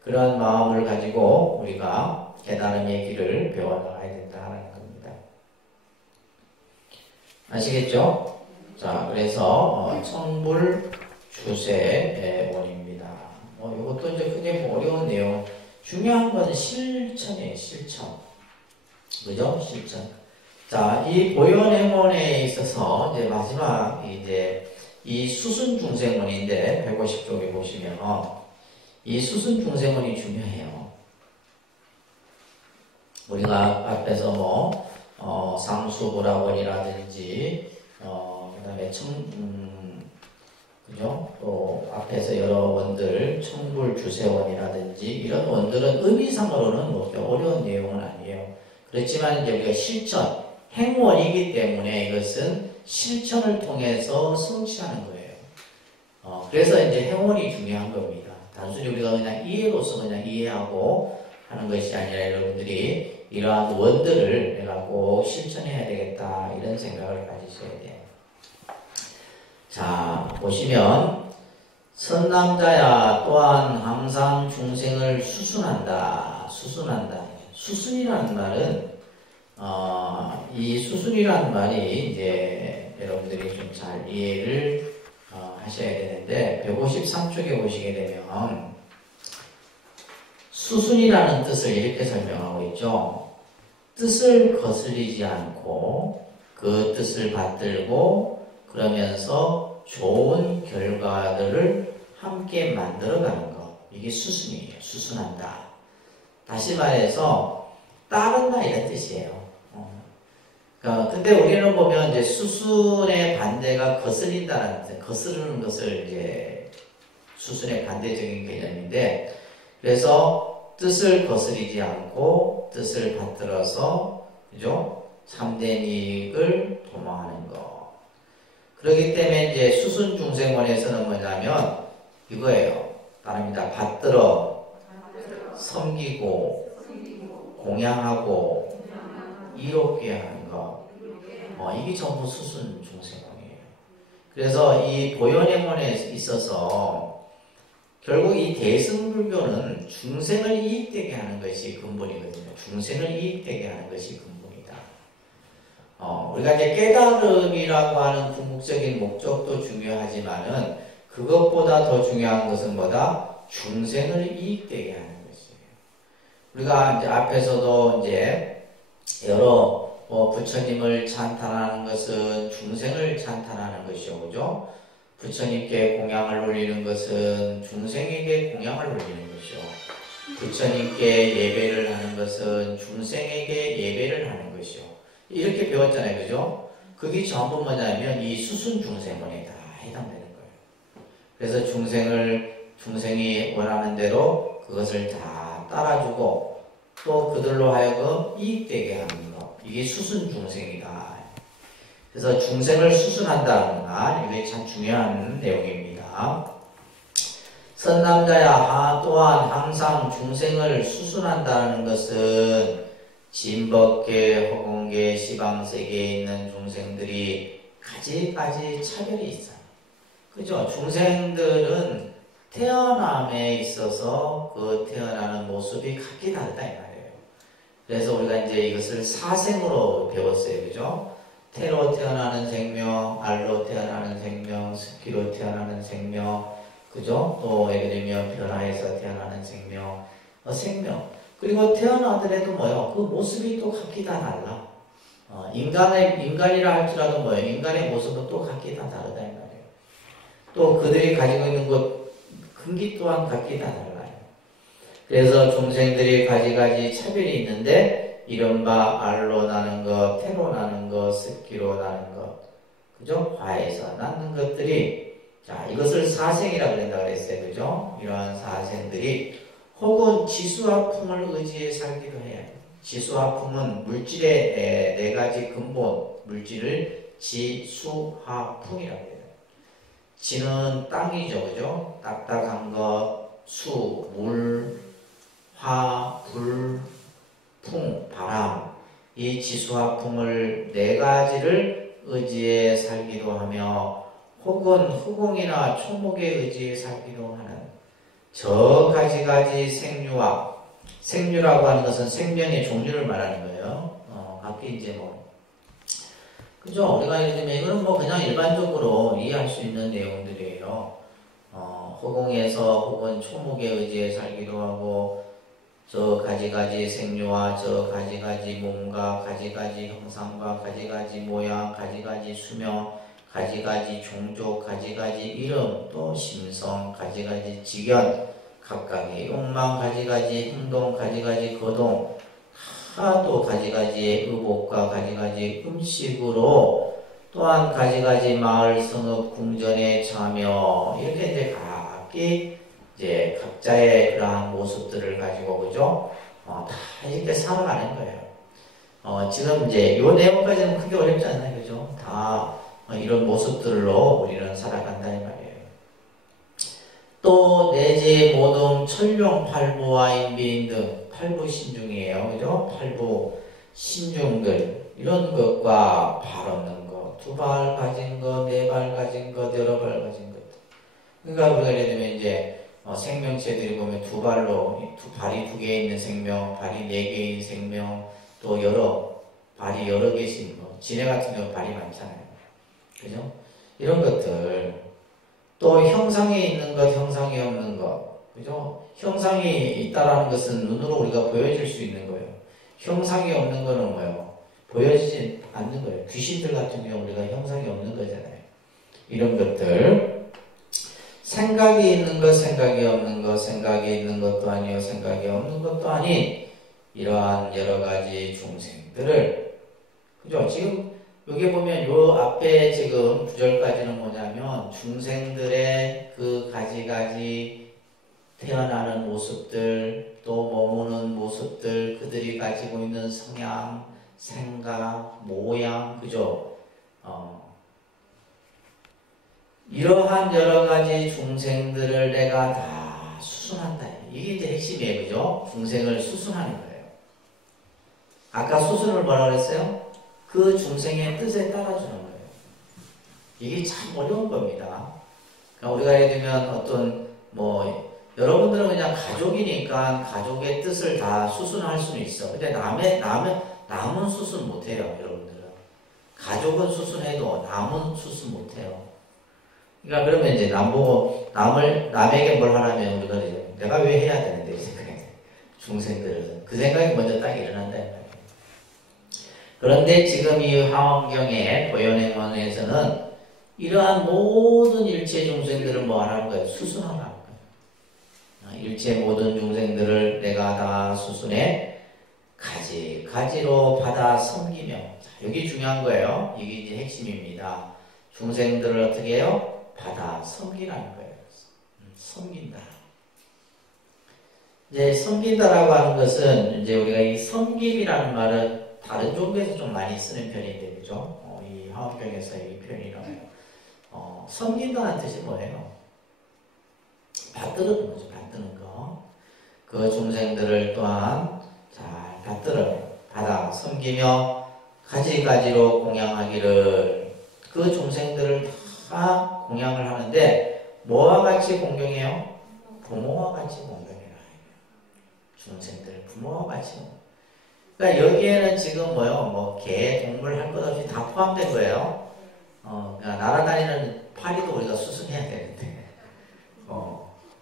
그러한 마음을 가지고 우리가 깨달음의 길을 배워나가야 된다는 겁니다. 아시겠죠? 자, 그래서 청불주세의 원입니다. 이것도 이제 크게 어려운 내용. 중요한 건 실천이에요. 실천. 그죠? 실천. 자, 이 보현행원에 있어서 이제 마지막 이제 이 수순중생원인데 150쪽에 보시면 이 수순중생원이 중요해요. 우리가 앞에서 뭐 상수부라원이라든지 그다음에 그죠? 또 앞에서 여러 원들 청불주세원이라든지 이런 원들은 의미상으로는 뭐 어려운 내용은 아니에요. 그렇지만 이제 우리가 실천 행원이기 때문에 이것은 실천을 통해서 성취하는 거예요. 그래서 이제 행원이 중요한 겁니다. 단순히 우리가 그냥 이해로서 그냥 이해하고 하는 것이 아니라 여러분들이 이러한 원들을 내가 꼭 실천해야 되겠다 이런 생각을 가지셔야 돼요. 자, 보시면 선남자야 또한 항상 중생을 수순한다. 수순한다. 수순이라는 말은 이 수순이라는 말이 이제 여러분들이 좀 잘 이해를 하셔야 되는데 153쪽에 보시게 되면 수순이라는 뜻을 이렇게 설명하고 있죠. 뜻을 거슬리지 않고 그 뜻을 받들고 그러면서 좋은 결과들을 함께 만들어가는 것. 이게 수순이에요. 수순한다. 다시 말해서 따른다 이런 뜻이에요. 근데 우리는 보면 이제 수순의 반대가 거슬린다는 뜻, 거스르는 것을 이제 수순의 반대적인 개념인데, 그래서 뜻을 거스리지 않고 뜻을 받들어서 그죠? 참된 이익을 도모하는 거. 그렇기 때문에 이제 수순 중생원에서는 뭐냐면 이거예요. 따릅니다. 받들어, 섬기고, 공양하고, 이롭게 하는 거. 이게 전부 수순 중생원이에요. 그래서 이 보현행원에 있어서 결국 이 대승불교는 중생을 이익되게 하는 것이 근본이거든요. 중생을 이익되게 하는 것이 근본이다. 우리가 이제 깨달음이라고 하는 궁극적인 목적도 중요하지만은 그것보다 더 중요한 것은 뭐다? 중생을 이익되게 하는 것이에요. 우리가 이제 앞에서도 이제 여러 부처님을 찬탄하는 것은 중생을 찬탄하는 것이요, 그죠? 부처님께 공양을 올리는 것은 중생에게 공양을 올리는 것이요. 부처님께 예배를 하는 것은 중생에게 예배를 하는 것이요. 이렇게 배웠잖아요, 그죠? 그게 전부 뭐냐면 이 수순 중생원에 다 해당되는 거예요. 그래서 중생이 원하는 대로 그것을 다 따라주고 또 그들로 하여금 이익되게 하는 것. 이게 수순 중생이다. 그래서 중생을 수순한다는 말, 이게 참 중요한 내용입니다. 선남자야 또한 항상 중생을 수순한다는 것은 진법계, 허공계, 시방세계에 있는 중생들이 가지가지 차별이 있어요. 그죠? 중생들은 태어남에 있어서 그 태어나는 모습이 각기 다르다 이 말이에요. 그래서 우리가 이제 이것을 사생으로 배웠어요. 그죠? 태로 태어나는 생명, 알로 태어나는 생명, 스키로 태어나는 생명, 그죠? 또 예를 들면 변화해서 태어나는 생명, 생명. 그리고 태어나더라도 뭐요? 그 모습이 또 각기 다 달라. 인간이라 할지라도 뭐예요? 인간의 모습은 또 각기 다 다르다 이 말이에요. 또 그들이 가지고 있는 것 근기 또한 각기 다 달라요. 그래서 중생들이 가지가지 차별이 있는데 이른바 알로 나는 것, 태로 나는 것, 습기로 나는 것, 그죠? 화에서 낳는 것들이, 자, 이것을 사생이라고 그런다고 그랬어요. 그죠? 이러한 사생들이 혹은 지수화풍을 의지해 살기도 해요. 지수화풍은 물질의 네 가지 근본, 물질을 지수화풍이라고 해요. 지는 땅이죠. 그죠? 딱딱한 것, 수, 물, 화, 불, 풍, 바람, 이 지수화풍을 네 가지를 의지해 살기도 하며 혹은 후공이나 초목에 의지해 살기도 하는 저 가지가지 생류와, 생류라고 하는 것은 생명의 종류를 말하는 거예요. 각기 이제 그죠? 우리가 예를 들면 이거는 그냥 일반적으로 이해할 수 있는 내용들이에요. 허공에서 혹은 초목에 의지해 살기도 하고 저 가지가지 생류와 저 가지가지 몸과 가지가지 형상과 가지가지 모양, 가지가지 수명, 가지가지 종족, 가지가지 이름, 또 심성, 가지가지 직연, 각각의 욕망, 가지가지 행동, 가지가지 거동, 또 가지가지의 의복과 가지가지 음식으로 또한 가지가지 마을 성읍 궁전에 참여 이렇게 이제 각기 이제 각자의 그러한 모습들을 가지고 그죠? 다 이렇게 살아가는 거예요. 지금 이제 요 내용까지는 크게 어렵지 않나요, 그죠? 다 이런 모습들로 우리는 살아간다 이 말이에요. 또 내지 모든 천룡 팔부와 인비인 등 팔부 신중이에요, 그죠? 팔부 신중들 이런 것과 발 없는 것, 두 발 가진 것, 네 발 가진 것, 여러 발 가진 것. 그러니까 우리가 예를 들면 이제 생명체들이 보면 두 발이 두 개 있는 생명, 발이 네 개인 생명, 또 발이 여러 개씩 지네 같은 경우 발이 많잖아요. 그죠? 이런 것들. 또 형상이 있는 것, 형상이 없는 것. 그죠? 형상이 있다라는 것은 눈으로 우리가 보여질 수 있는 거예요. 형상이 없는 거는 뭐예요? 보여지지 않는 거예요. 귀신들 같은 경우 우리가 형상이 없는 거잖아요. 이런 것들. 생각이 있는 것, 생각이 없는 것, 생각이 있는 것도 아니요, 생각이 없는 것도 아닌 이러한 여러 가지 중생들을, 그죠? 지금 여기 보면 요 앞에 지금 구절까지는 뭐냐면 중생들의 그 가지가지 태어나는 모습들, 또 머무는 모습들, 그들이 가지고 있는 성향, 생각, 모양, 그죠? 이러한 여러 가지 중생들을 내가 다 수순한다. 이게 이제 핵심이에요. 그죠? 중생을 수순하는 거예요. 아까 수순을 뭐라 그랬어요? 그 중생의 뜻에 따라주는 거예요. 이게 참 어려운 겁니다. 그러니까 우리가 예를 들면 어떤 여러분들은 그냥 가족이니까 가족의 뜻을 다 수순할 수는 있어. 근데 남은 수순 못해요. 여러분들은 가족은 수순해도 남은 수순 못해요. 그러니까 그러면 이제 남에게 뭘 하라면 우리가 이제 내가 왜 해야 되는데 이 생각에 중생들은 그 생각이 먼저 딱 일어난다. 그런데 지금 이 화엄경의 보현행원에서는 이러한 모든 일체 중생들을 뭐 하라는 거예요? 수순하라는 거예요. 일체 모든 중생들을 내가 다 수순해 가지로 받아 섬기며. 자, 여기 중요한 거예요. 이게 이제 핵심입니다. 중생들을 어떻게 해요? 받아 섬기라는 거예요. 섬긴다. 이제 섬긴다라고 하는 것은 이제 우리가 이 섬김이라는 말은 다른 종교에서 좀 많이 쓰는 편인데, 그죠? 이 화엄경에서 이 표현이 나와요. 섬긴다는 뜻이 뭐예요? 받드는 거죠. 받드는 거. 그 중생들을 또한 잘 받아 섬기며 가지가지로 공양하기를. 그 중생들을 다 공양을 하는데 뭐와 같이 공경해요? 부모와 같이 공경해라. 중생들 부모와 같이. 그러니까 여기에는 지금 개, 동물 할 것 없이 다 포함된 거예요. 그러니까 날아다니는 파리도 우리가 수순해야 되는데,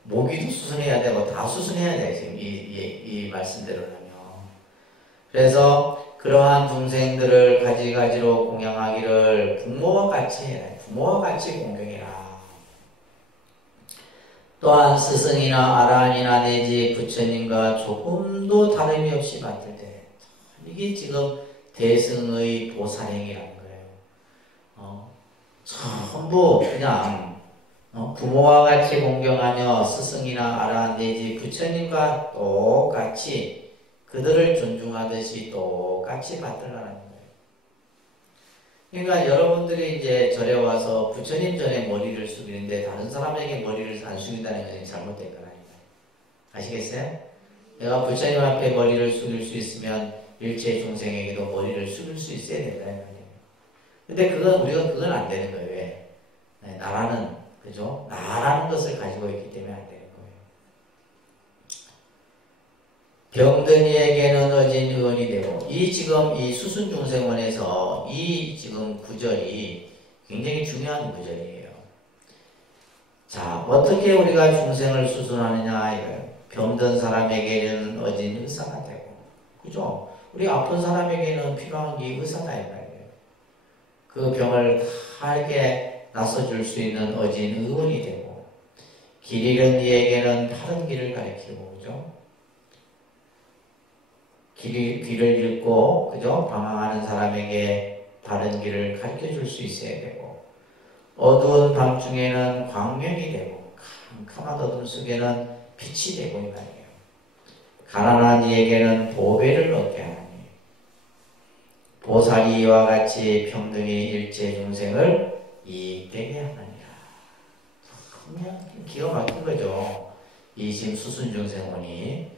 모기도 수순해야 되고 다 수순해야 돼. 지금 이 말씀대로라면. 그래서 그러한 중생들을 가지가지로 공양하기를 부모와 같이 해라. 부모와 같이 공경해라. 또한 스승이나 아라한이나 내지 부처님과 조금도 다름이 없이 맡을 때, 이게 지금 대승의 보살행이라는 거예요. 전부 그냥 부모와 같이 공경하며 스승이나 아라한 내지 부처님과 똑같이 그들을 존중하듯이 똑같이 받들라는 거예요. 그러니까 여러분들이 이제 절에 와서 부처님 전에 머리를 숙이는데 다른 사람에게 머리를 안 숙인다는 것은 잘못된 거라니까요. 아시겠어요? 내가 부처님 앞에 머리를 숙일 수 있으면 일체 중생에게도 머리를 숙일 수 있어야 된다는 거예요. 근데 우리가 안 되는 거예요. 왜? 나라는, 그죠? 나라는 것을 가지고 있기 때문에 안 되는 거예요. 병든이에게는 어진 의원이 되고, 지금 이 수순중생원에서 이 지금 구절이 굉장히 중요한 구절이에요. 자, 어떻게 우리가 중생을 수순하느냐, 이거예요. 병든 사람에게는 어진 의사가 되고, 그죠? 우리 아픈 사람에게는 필요한 게 의사다, 이거예요. 그 병을 다하게 나서줄 수 있는 어진 의원이 되고, 길 잃은 이에게는 바른 길을 가리키고, 그죠? 길을 잃고, 그죠? 방황하는 사람에게 바른 길을 가르쳐 줄 수 있어야 되고, 어두운 밤중에는 광명이 되고, 캄캄한 어둠 속에는 빛이 되고, 이 말이에요. 가난한 이에게는 보배를 얻게 하니, 보살이 이와 같이 평등히 일체 중생을 이익되게 하느니라. 그냥 기가 막힌 거죠. 이 지금 수순중생원이.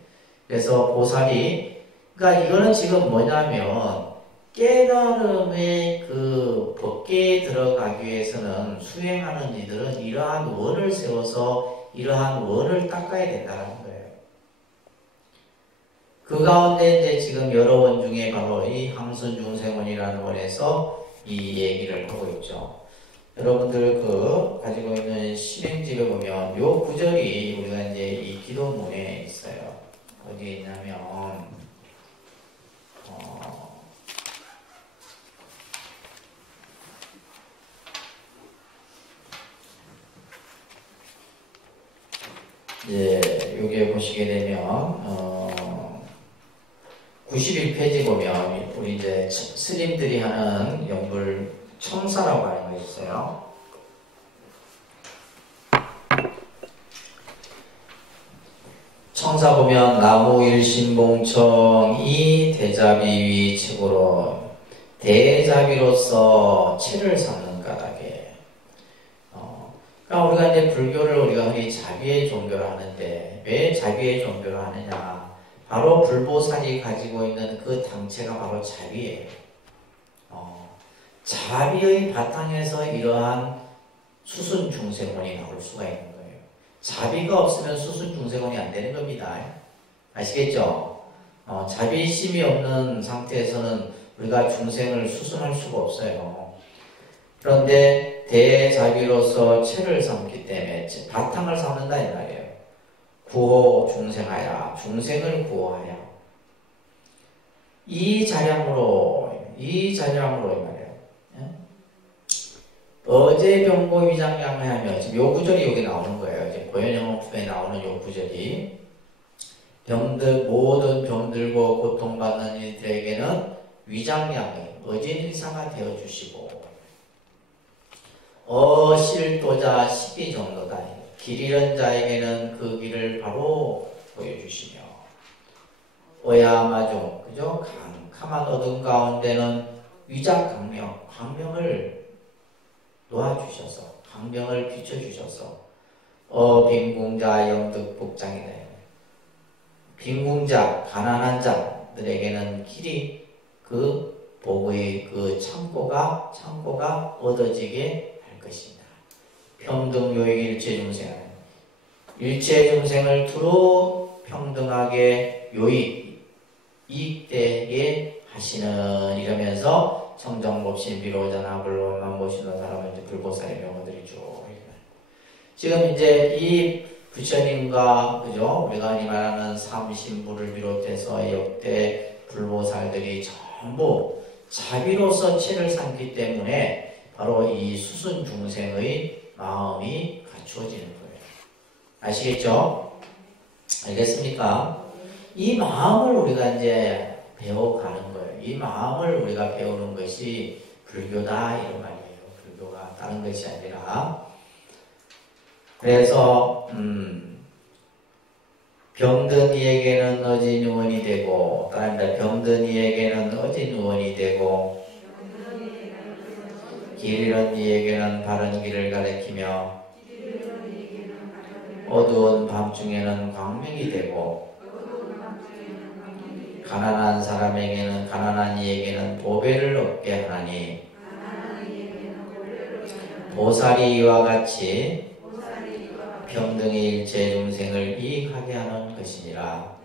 그래서 보살이, 그러니까 이거는 지금 뭐냐면, 깨달음의 그 법계에 들어가기 위해서는 수행하는 이들은 이러한 원을 세워서 이러한 원을 닦아야 된다는 거예요. 그 가운데 이제 지금 여러 원 중에 바로 이 항순중생원이라는 원에서 이 얘기를 하고 있죠. 여러분들 가지고 있는 신행집에 보면 요 구절이 우리가 이제 이 기도문에 있어요. 어디에 있냐면, 여기에 보시게 되면, 91페이지 보면 우리 이제 스님들이 하는 연불 청사라고 하는 거 있어요. 성사 보면 나무 일신봉청이 대자비위 책으로 대자비로서 채를 삼는 까닭에 그러니까 우리가 이제 불교를 우리가 흔히 자비의 종교를 하는데 왜 자비의 종교를 하느냐? 바로 불보살이 가지고 있는 그 당체가 바로 자비예요. 자비의 바탕에서 이러한 수순 중생원이 나올 수가 있는 거예요. 자비가 없으면 수순 중생원이 안 되는 겁니다. 아시겠죠? 자비심이 없는 상태에서는 우리가 중생을 수순할 수가 없어요. 그런데 대자비로서 채를 삼기 때문에 바탕을 삼는다 이 말이에요. 구호 중생하야, 중생을 구호하야. 이 자량으로 이 말이에요. 어제 병고 위장양하며 지금 요 구절이 여기 나오는 거예요. 이제 고연영업품에 나오는 요 구절이 모든 병들고 고통받는 이들에게는 위장양의 어진일사가 되어주시고 어실도자 시기 정도다. 길 잃은 자에게는 그 길을 바로 보여주시며 어야마중 그죠? 캄캄한 어둠 가운데는 위장 광명을 놓아주셔서 광명을 비춰주셔서 빈궁자 영득복장이네. 빈궁자 가난한 자들에게는 길이 그 복의 그 창고가 얻어지게 할 것입니다. 평등요익 일체중생 일체 중생을 두루 평등하게 이익되게 하시는 이러면서 청정법신 비로자나 불로만 모시는 사람은 이제 불보살의 명언들이죠. 지금 이제 이 부처님과 그죠? 우리가 이 말하는 삼신부를 비롯해서 역대 불보살들이 전부 자비로서 채를 삼기 때문에 바로 이 수순 중생의 마음이 갖추어지는 거예요. 아시겠죠? 알겠습니까? 이 마음을 우리가 이제 배워가는 거예요. 이 마음을 우리가 배우는 것이 불교다 이런 말이에요. 불교가 다른 것이 아니라 그래서 병든 이에게는 어진 의원이 되고 따릅니다. 병든 이에게는 어진 의원이 되고 길 잃은 이에게는 바른 길을 가리키며 어두운 밤중에는 광명이 되고 가난한 사람에게는 가난한 이에게는 보배를 얻게 하나니 보살이 이와 같이 평등히 일체 중생을 이익하게 하는 것이니라.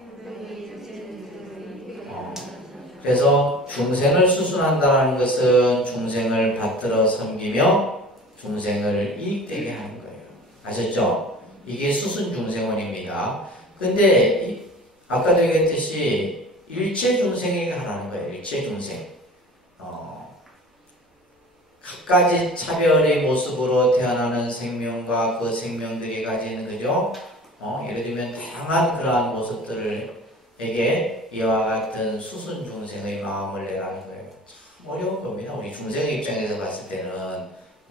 그래서 중생을 수순한다는 것은 중생을 받들어 섬기며 중생을 이익되게 하는 거예요. 아셨죠? 이게 수순 중생원입니다. 근데 아까도 얘기했듯이 일체 중생에게 하라는 거예요. 일체 중생. 각가지 차별의 모습으로 태어나는 생명과 그 생명들이 가지는 그죠? 예를 들면 다양한 그러한 모습들에게 이와 같은 수순 중생의 마음을 내라는 거예요. 참 어려운 겁니다. 우리 중생의 입장에서 봤을 때는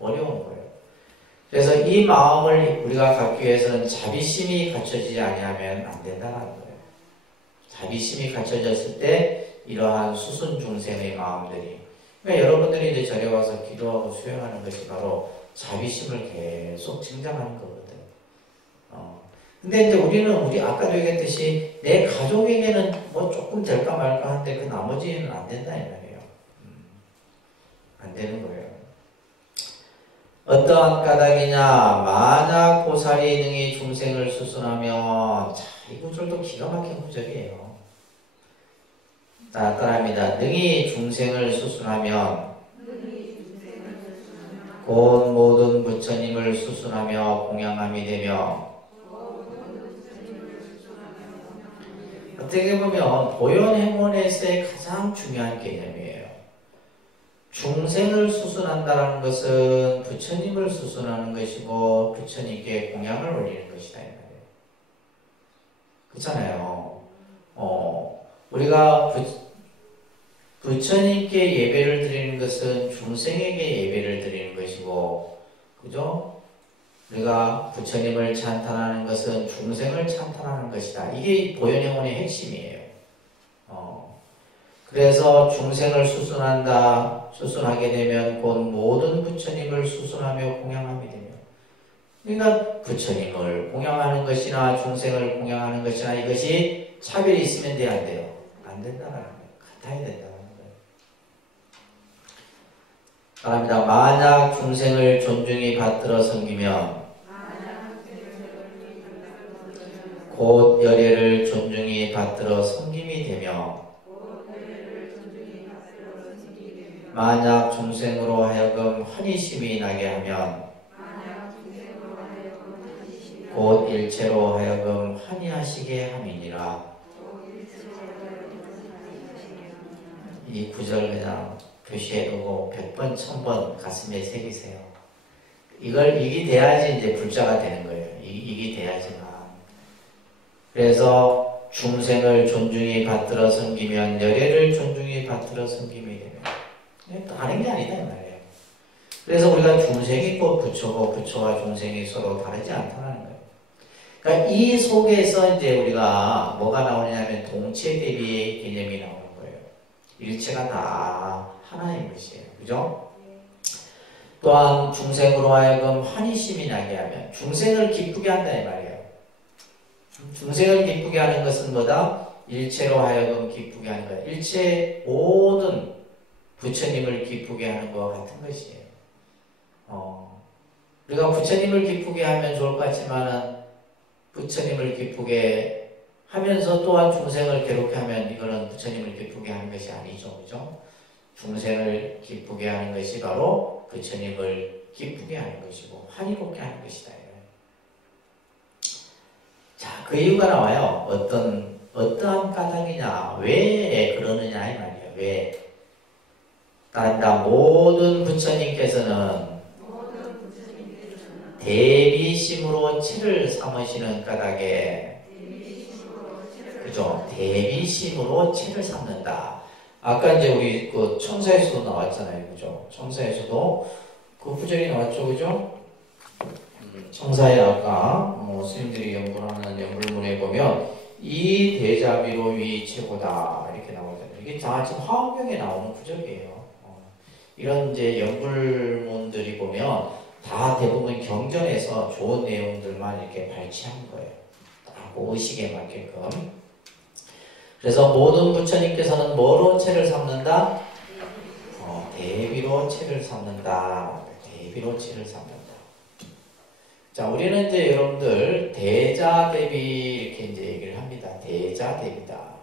어려운 거예요. 그래서 이 마음을 우리가 갖기 위해서는 자비심이 갖춰지지 아니하면 안 된다는 거예요. 자비심이 갖춰졌을 때 이러한 수순 중생의 마음들이 그러니까 여러분들이 이제 절에 와서 기도하고 수행하는 것이 바로 자비심을 계속 증장하는 거거든. 근데 이제 우리 아까도 얘기했듯이 내 가족에게는 뭐 조금 될까 말까 하는데 그 나머지는 안 된다 이 말이에요. 안 되는 거예요. 어떠한 까닭이냐? 만약 보살이 능히 중생을 수순하면 이 구절도 기가 막힌 구절이에요. 따라합니다. 능히 중생을 수순하면 곧 모든 부처님을 수순하며 공양함이 되며 어떻게 보면 보현행원에서의 가장 중요한 개념이에요. 중생을 수순한다는 것은 부처님을 수순하는 것이고 부처님께 공양을 올리는 것이다 이 말이에요. 그렇잖아요. 우리가 부처님께 예배를 드리는 것은 중생에게 예배를 드리는 것이고, 그죠? 우리가 부처님을 찬탄하는 것은 중생을 찬탄하는 것이다. 이게 보현행원의 핵심이에요. 그래서 중생을 수순하게 되면 곧 모든 부처님을 수순하며 공양하게 되며, 그러니까 부처님을 공양하는 것이나 중생을 공양하는 것이나 이것이 차별이 있으면 돼야 안 돼요? 안 된다는 거예요. 같아야 된다는 거예요. 바랍니다. 만약 중생을 존중히 받들어 섬기면 곧 열애를 존중히 받들어 섬김이 되며, 만약 중생으로 하여금 환희심이 나게 하면 곧 일체로 하여금 환희하시게 함이니라. 이 구절 그냥 표시해두고 100번, 1000번 가슴에 새기세요. 이게 돼야지 이제 불자가 되는 거예요. 이게 돼야지만. 그래서 중생을 존중히 받들어 섬기면 열애를 존중히 받들어 섬김이 되며, 다른 게 아니다 이 말이에요. 그래서 우리가 중생이 곧 부처고 부처와 중생이 서로 다르지 않다는 거예요. 그러니까 이 속에서 이제 우리가 뭐가 나오냐면 동체 대비의 개념이 나오는 거예요. 일체가 다 하나인 것이에요. 그죠? 또한 중생으로 하여금 환희심이 나게 하면, 중생을 기쁘게 한다 이 말이에요. 중생을 기쁘게 하는 것은 뭐다? 일체로 하여금 기쁘게 하는 거예요. 일체 모든 부처님을 기쁘게 하는 것과 같은 것이에요. 우리가 부처님을 기쁘게 하면 좋을 것 같지만은, 부처님을 기쁘게 하면서 또한 중생을 괴롭게 하면 이거는 부처님을 기쁘게 하는 것이 아니죠. 그죠? 중생을 기쁘게 하는 것이 바로 부처님을 기쁘게 하는 것이고 환희롭게 하는 것이다. 자, 그 이유가 나와요. 어떠한 까닭이냐, 왜 그러느냐 이 말이에요. 왜? 따른다. 모든 부처님께서는 대비심으로 체를 삼으시는 까닭에, 그죠? 대비심으로 체를 삼는다. 아까 이제 우리 그 청사에서도 나왔잖아요. 그죠? 청사에서도 그 구절이 나왔죠. 그죠? 청사에 아까 스님들이 연구하는 연불문에 보면 이 대자비로 위 최고다 이렇게 나오잖아요. 이게 다 지금 화엄경에 나오는 구절이에요. 이런 이제 연불문들이 보면 다 대부분 경전에서 좋은 내용들만 이렇게 발췌한 거예요. 딱 의식에 맞게끔. 그래서 모든 부처님께서는 뭐로 체를 삼는다? 대비로 체를 삼는다. 대비로 체를 삼는다. 자, 우리는 이제 여러분들 대자대비 이렇게 이제 얘기를 합니다. 대자대비다.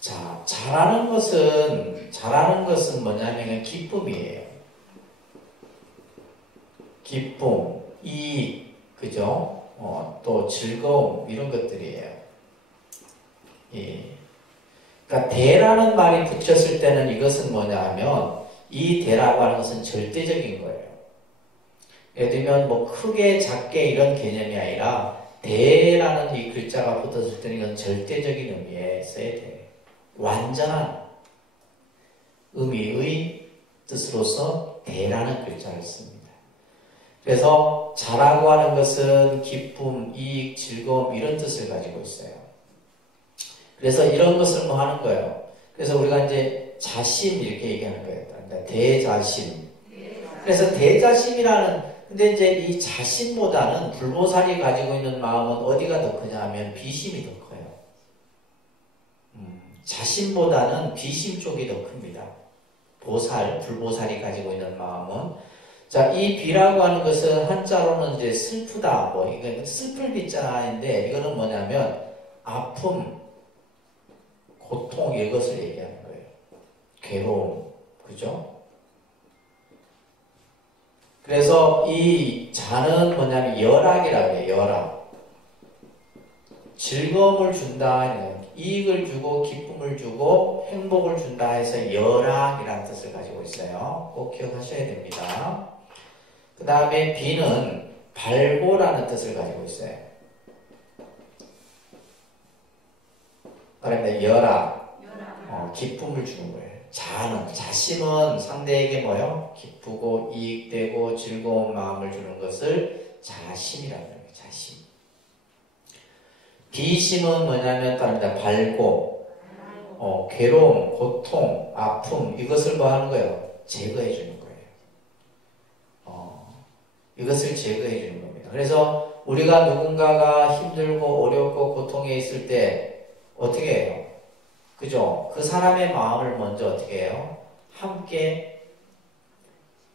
자, 잘하는 것은 뭐냐면 기쁨이에요. 기쁨, 이익, 그죠? 또 즐거움 이런 것들이에요. 예. 그러니까 대라는 말이 붙였을 때는 이것은 뭐냐 하면 이 대라고 하는 것은 절대적인 거예요. 예를 들면 뭐 크게 작게 이런 개념이 아니라 대라는 이 글자가 붙었을 때는 이건 절대적인 의미에 써야 돼요. 완전한 의미의 뜻으로서 대라는 글자를 씁니다. 그래서 잘하고 하는 것은 기쁨, 이익, 즐거움 이런 뜻을 가지고 있어요. 그래서 이런 것을 뭐 하는 거예요. 그래서 우리가 이제 자심 이렇게 얘기하는 거예요. 대자심. 그래서 대자심이라는, 근데 이제 이 자심보다는 불보살이 가지고 있는 마음은 어디가 더 크냐 하면 비심이 더 커요. 자심보다는 비심 쪽이 더 큽니다. 불보살이 가지고 있는 마음은. 자, 이 비라고 하는 것은 한자로는 이제 슬프다, 이건 슬플 비자인데, 이거는 뭐냐면, 아픔, 고통, 이것을 얘기하는 거예요. 괴로움, 그죠? 그래서 이 자는 뭐냐면, 열악이라고 해요, 열악. 즐거움을 준다, 이익을 주고 기쁨을 주고 행복을 준다 해서 열악이라는 뜻을 가지고 있어요. 꼭 기억하셔야 됩니다. 그 다음에 비는 발고라는 뜻을 가지고 있어요. 그런데 열악, 기쁨을 주는 거예요. 자는, 자심은 상대에게 뭐요? 기쁘고 이익되고 즐거운 마음을 주는 것을 자심이라고 해요. 자심. 비심은 뭐냐면 다릅니다. 밝고, 괴로움, 고통, 아픔, 이것을 뭐 하는 거예요? 제거해 주는 거예요. 이것을 제거해 주는 겁니다. 그래서 우리가 누군가가 힘들고 어렵고 고통에 있을 때 어떻게 해요? 그죠? 그 사람의 마음을 먼저 어떻게 해요? 함께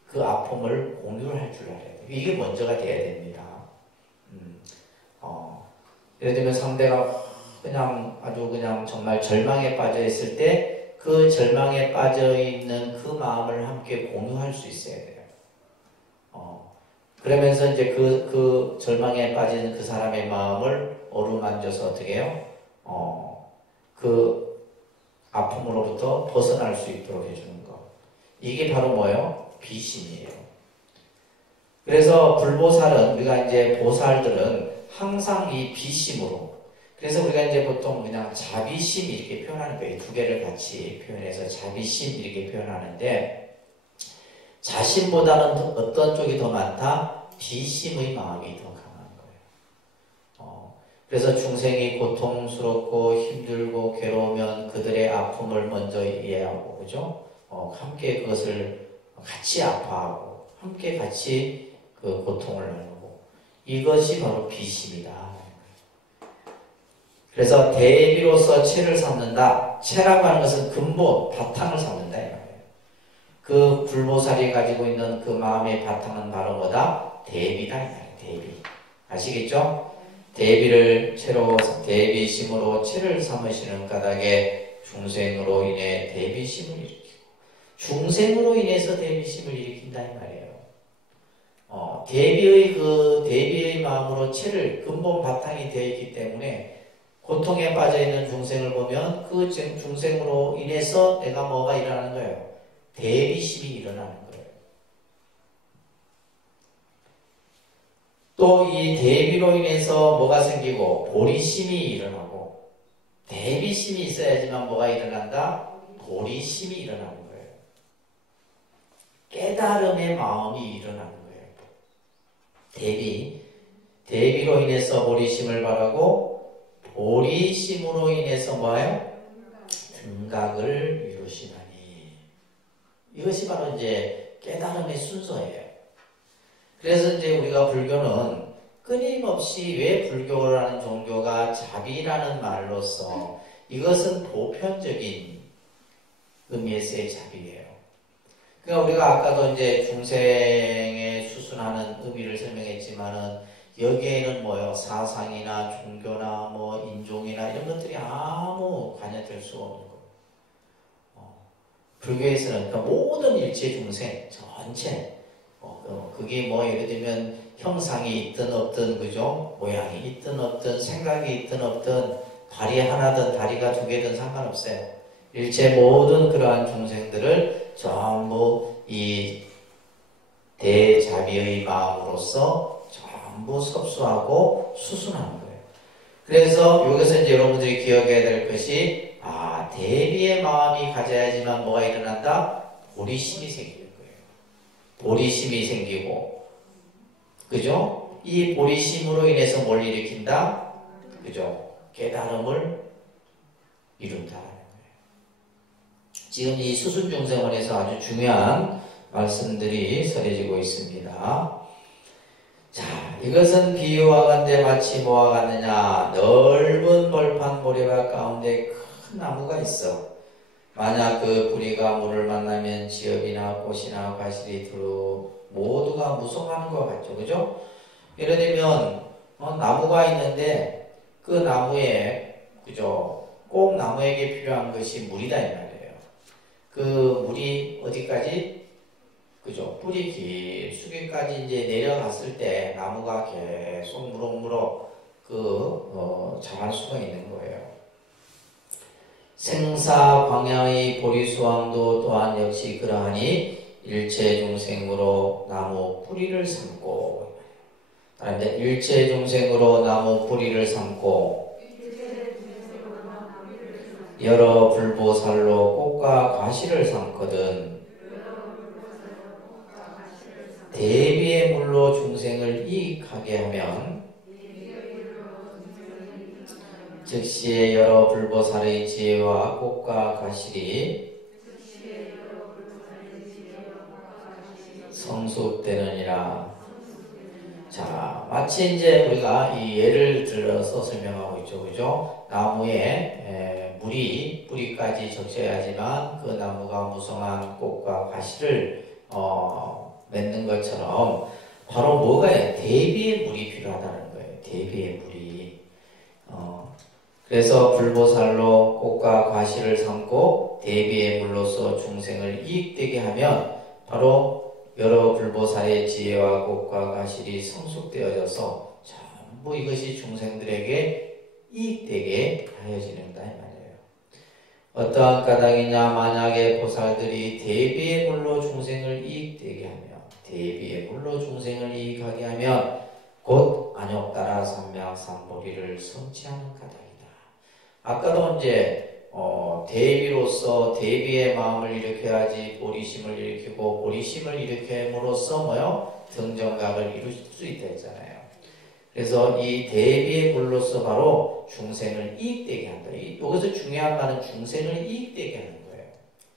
그 아픔을 공유를 할 줄 알아야 돼요. 이게 먼저가 돼야 됩니다. 예를 들면 상대가 그냥 아주 그냥 정말 절망에 빠져 있을 때 그 절망에 빠져 있는 그 마음을 함께 공유할 수 있어야 돼요. 그러면서 이제 그 절망에 빠진 그 사람의 마음을 어루만져서 어떻게 해요? 그 아픔으로부터 벗어날 수 있도록 해주는 것. 이게 바로 뭐예요? 비심이에요. 그래서 불보살은, 우리가 이제 보살들은 항상 이 비심으로, 그래서 우리가 이제 보통 그냥 자비심 이렇게 표현하는 거예요. 두 개를 같이 표현해서 자비심 이렇게 표현하는데, 자심보다는 어떤 쪽이 더 많다? 비심의 마음이 더 강한 거예요. 그래서 중생이 고통스럽고 힘들고 괴로우면 그들의 아픔을 먼저 이해하고, 그죠? 함께 그것을 같이 아파하고, 함께 같이 그 고통을 나누고, 이것이 바로 비심이다. 그래서 대비로서 채를 삼는다. 채라고 하는 것은 근본, 바탕을 삼는다. 이 말이에요. 그 불보살이 가지고 있는 그 마음의 바탕은 바로 뭐다? 대비다. 이 말이에요. 대비. 아시겠죠? 대비를 채로, 대비심으로 채를 삼으시는 까닭에 중생으로 인해 대비심을 일으키고, 중생으로 인해서 대비심을 일으킨다. 이 말이에요. 대비의 마음으로 채를, 근본 바탕이 되어 있기 때문에 고통에 빠져있는 중생을 보면 그 중생으로 인해서 내가 뭐가 일어나는 거예요? 대비심이 일어나는 거예요. 또 이 대비로 인해서 뭐가 생기고? 보리심이 일어나고, 대비심이 있어야지만 뭐가 일어난다? 보리심이 일어나는 거예요. 깨달음의 마음이 일어나는 거예요. 대비로 인해서 보리심을 바라고, 보리심으로 인해서 뭐예요? 등각을 이루시나니. 이것이 바로 이제 깨달음의 순서예요. 그래서 이제 우리가 불교는 끊임없이 왜 불교라는 종교가 자비라는 말로서 이것은 보편적인 의미에서의 자비예요. 그러니까 우리가 아까도 이제 중생의 수순하는 의미를 설명했지만은 여기에는 뭐요? 사상이나 종교나 뭐 인종이나 이런 것들이 아무 관여될 수가 없는 거예요. 불교에서는 그러니까 모든 일체 중생 전체, 그게 뭐 예를 들면 형상이 있든 없든, 그죠? 모양이 있든 없든, 생각이 있든 없든, 다리 하나든 다리가 두 개든 상관없어요. 일체 모든 그러한 중생들을 전부 이 대자비의 마음으로서 전부 섭수하고 수순하는 거예요. 그래서 여기서 이제 여러분들이 기억해야 될 것이, 대비의 마음이 가져야지만 뭐가 일어난다? 보리심이 생길 거예요. 보리심이 생기고, 그죠? 이 보리심으로 인해서 뭘 일으킨다? 그죠? 깨달음을 이룬다. 지금 이 수순중생원에서 아주 중요한 말씀들이 설해지고 있습니다. 자, 이것은 비유와 같은데 마치 뭐와 같느냐? 넓은 벌판 모래밭 가운데 큰 나무가 있어. 만약 그 뿌리가 물을 만나면 지엽이나 꽃이나 과실이 들어 모두가 무성하는 것 같죠, 그죠? 예를 들면 나무가 있는데 그 나무에, 그죠? 꼭 나무에게 필요한 것이 물이다 이 말이에요. 그 물이 어디까지? 그죠? 뿌리 깊숙이까지 이제 내려갔을 때 나무가 계속 무럭무럭 자랄 수가 있는 거예요. 생사 광야의 보리수왕도 또한 역시 그러하니 일체 중생으로 나무 뿌리를 삼고, 그런데 일체 중생으로 나무 뿌리를 삼고, 여러 불보살로 꽃과 과실을 삼거든 대비의 물로 중생을 이익하게 하면 즉시에 여러 불보살의 지혜와 꽃과 과실이 성숙되느니라. 자, 마치 이제 우리가 이 예를 들어서 설명하고 있죠. 그죠? 나무에 뿌리까지 적셔야지만 그 나무가 무성한 꽃과 과실을 맺는 것처럼 바로 뭐가요? 대비의 물이 필요하다는 거예요. 대비의 물이. 그래서 불보살로 꽃과 과실을 삼고 대비의 물로서 중생을 이익되게 하면 바로 여러 불보살의 지혜와 꽃과 과실이 성숙되어져서 전부 이것이 중생들에게 이익되게 하여지는다 이 말이에요. 어떠한 까닭이냐 만약에 보살들이 대비의 물로 중생을 이익되게 하며 대비의 물로 중생을 이익하게 하면 곧 안욕따라 삼명삼보리를 성취하는 까닭이다. 아까도 이제 대비로서 대비의 마음을 일으켜야지 보리심을 일으키고 보리심을 일으킴으로써 뭐요? 등정각을 이룰 수 있다 했잖아요. 그래서 이 대비의 물로서 바로 중생을 이익되게 한다. 여기서 중요한 말은 중생을 이익되게 하는 거예요.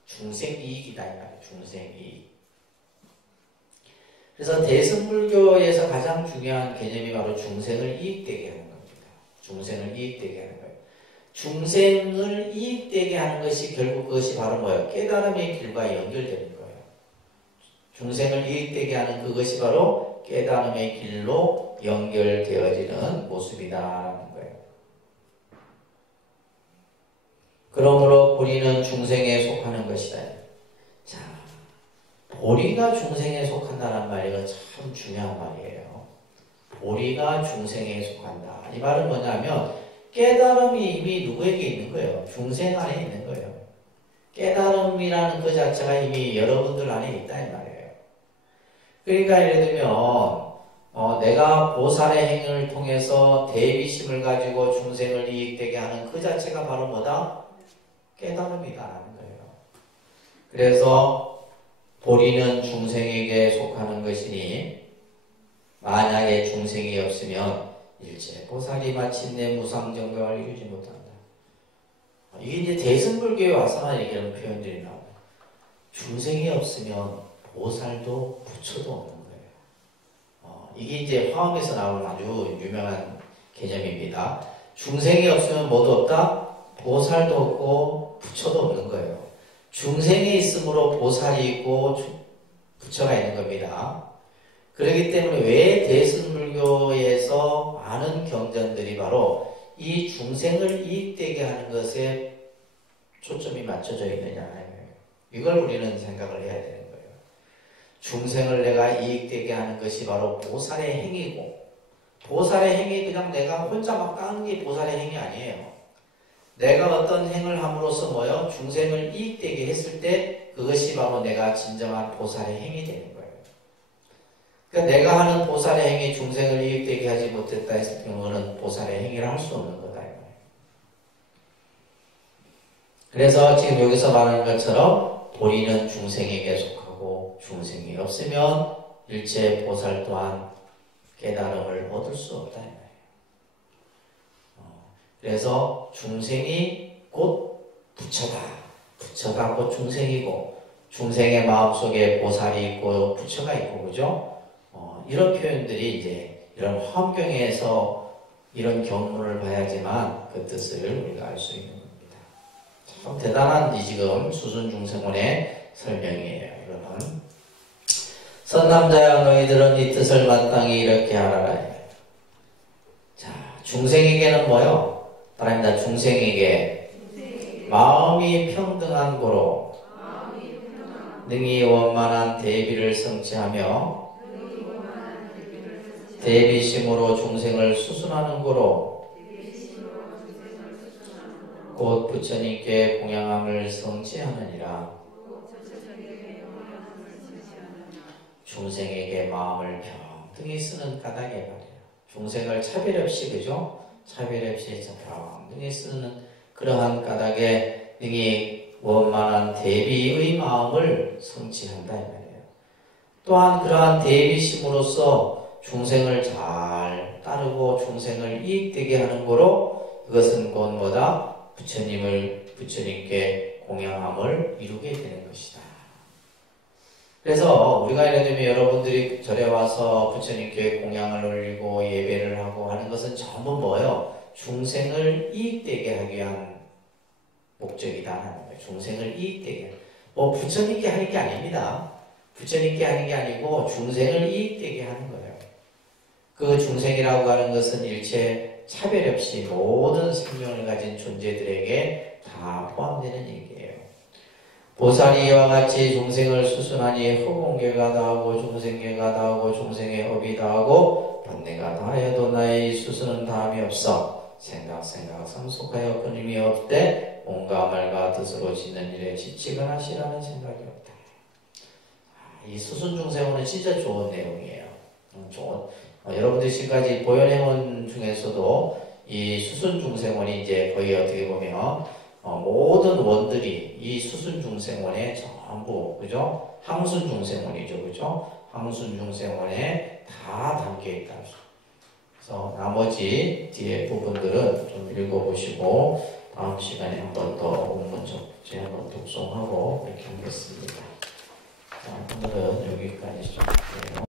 중생이익이다 이 말이에요. 중생이익. 그래서 대승불교에서 가장 중요한 개념이 바로 중생을 이익되게 하는 겁니다. 중생을 이익되게 하는 거예요. 중생을 이익되게 하는 것이 결국 그것이 바로 뭐예요? 깨달음의 길과 연결되는 거예요. 중생을 이익되게 하는 그것이 바로 깨달음의 길로 연결되어지는 모습이다라는 거예요. 그러므로 보리는 중생에 속하는 것이다. 자, 보리가 중생에 속한다는 말이 참 중요한 말이에요. 보리가 중생에 속한다. 이 말은 뭐냐면 깨달음이 이미 누구에게 있는 거예요? 중생 안에 있는 거예요. 깨달음이라는 그 자체가 이미 여러분들 안에 있다 이 말이에요. 그러니까 예를 들면 내가 보살의 행위를 통해서 대비심을 가지고 중생을 이익되게 하는 그 자체가 바로 뭐다? 깨달음이다라는 거예요. 그래서 보리는 중생에게 속하는 것이니 만약에 중생이 없으면 일체 보살이 마침내 무상정각을 이루지 못한다. 이게 이제 대승불교에 와서만 얘기하는 표현들이 나와요. 중생이 없으면 보살도 부처도 없는 거예요. 이게 이제 화엄에서 나오는 아주 유명한 개념입니다. 중생이 없으면 뭐도 없다? 보살도 없고 부처도 없는 거예요. 중생이 있으므로 보살이 있고 부처가 있는 겁니다. 그렇기 때문에 왜 대승불교에서 많은 경전들이 바로 이 중생을 이익되게 하는 것에 초점이 맞춰져 있느냐. 이걸 우리는 생각을 해야 되는 거예요. 중생을 내가 이익되게 하는 것이 바로 보살의 행위고, 보살의 행위 그냥 내가 혼자 막 따는 게 보살의 행위 아니에요. 내가 어떤 행을 함으로써 뭐요? 중생을 이익되게 했을 때 그것이 바로 내가 진정한 보살의 행위 되는 거예요. 그러니까 내가 하는 보살의 행위 중생을 이익되게 하지 못했다 했을 경우는 보살의 행위를 할 수 없는 거다. 그래서 지금 여기서 말하는 것처럼 보리는 중생에게 속하고 중생이 없으면 일체 보살 또한 깨달음을 얻을 수 없다. 그래서 중생이 곧 부처다. 부처가 곧 중생이고 중생의 마음속에 보살이 있고 부처가 있고 그죠? 이런 표현들이 이제 이런 화엄경에서 이런 경문을 봐야지만 그 뜻을 우리가 알 수 있는 겁니다. 참 대단한 지금 수순중생원의 설명이에요. 여러분. 선남자야 너희들은 이 뜻을 마땅히 이렇게 하라라. 자, 중생에게는 뭐요? 따라합니다. 중생에게 마음이 평등한 고로 능히 원만한 대비를 성취하며 대비심으로 중생을 수순하는 고로 곧 부처님께 공양함을 성취하느니라. 중생에게 마음을 평등히 쓰는 까닭에 말이에요. 중생을 차별 없이 그죠? 차별 없이 평등히 쓰는 그러한 까닭에 능히 원만한 대비의 마음을 성취한다 이 말이에요. 또한 그러한 대비심으로써 중생을 잘 따르고 중생을 이익되게 하는 거로 그것은 곧 뭐다? 부처님께 공양함을 이루게 되는 것이다. 그래서 우리가 예를 들면 여러분들이 절에 와서 부처님께 공양을 올리고 예배를 하고 하는 것은 전부 뭐예요? 중생을 이익되게 하기 위한 목적이다 하는 거예요. 중생을 이익되게. 부처님께 하는 게 아닙니다. 부처님께 하는 게 아니고 중생을 이익되게 하는 거예요. 그 중생이라고 하는 것은 일체 차별 없이 모든 생명을 가진 존재들에게 다 포함되는 얘기예요. 보살이 이와 같이 중생을 수순하니 허공계가 다하고 중생계가 다하고 중생의 업이 다하고 번뇌가 다하여도 나의 수순은 다함이 없어 생각 상속하여 끊임이 없되 온갖 말과 뜻으로 짓는 일에 지치거나 싫어하는 생각이 없다. 이 수순 중생원은 진짜 좋은 내용이에요. 여러분들이 지금까지 보현해온 중에서도 이 수순 중생원이 이제 거의 어떻게 보면 모든 원들이 이 수순 중생원에 전부 그죠? 항순 중생원이죠, 그죠? 항순 중생원에 다 담겨 있다. 그래서 나머지 뒤에 부분들은 좀 읽어보시고 다음 시간에 한 번 더 원문 적재 한번 독송하고 이렇게 하겠습니다. 자, 오늘은 여기까지 좀 할게요.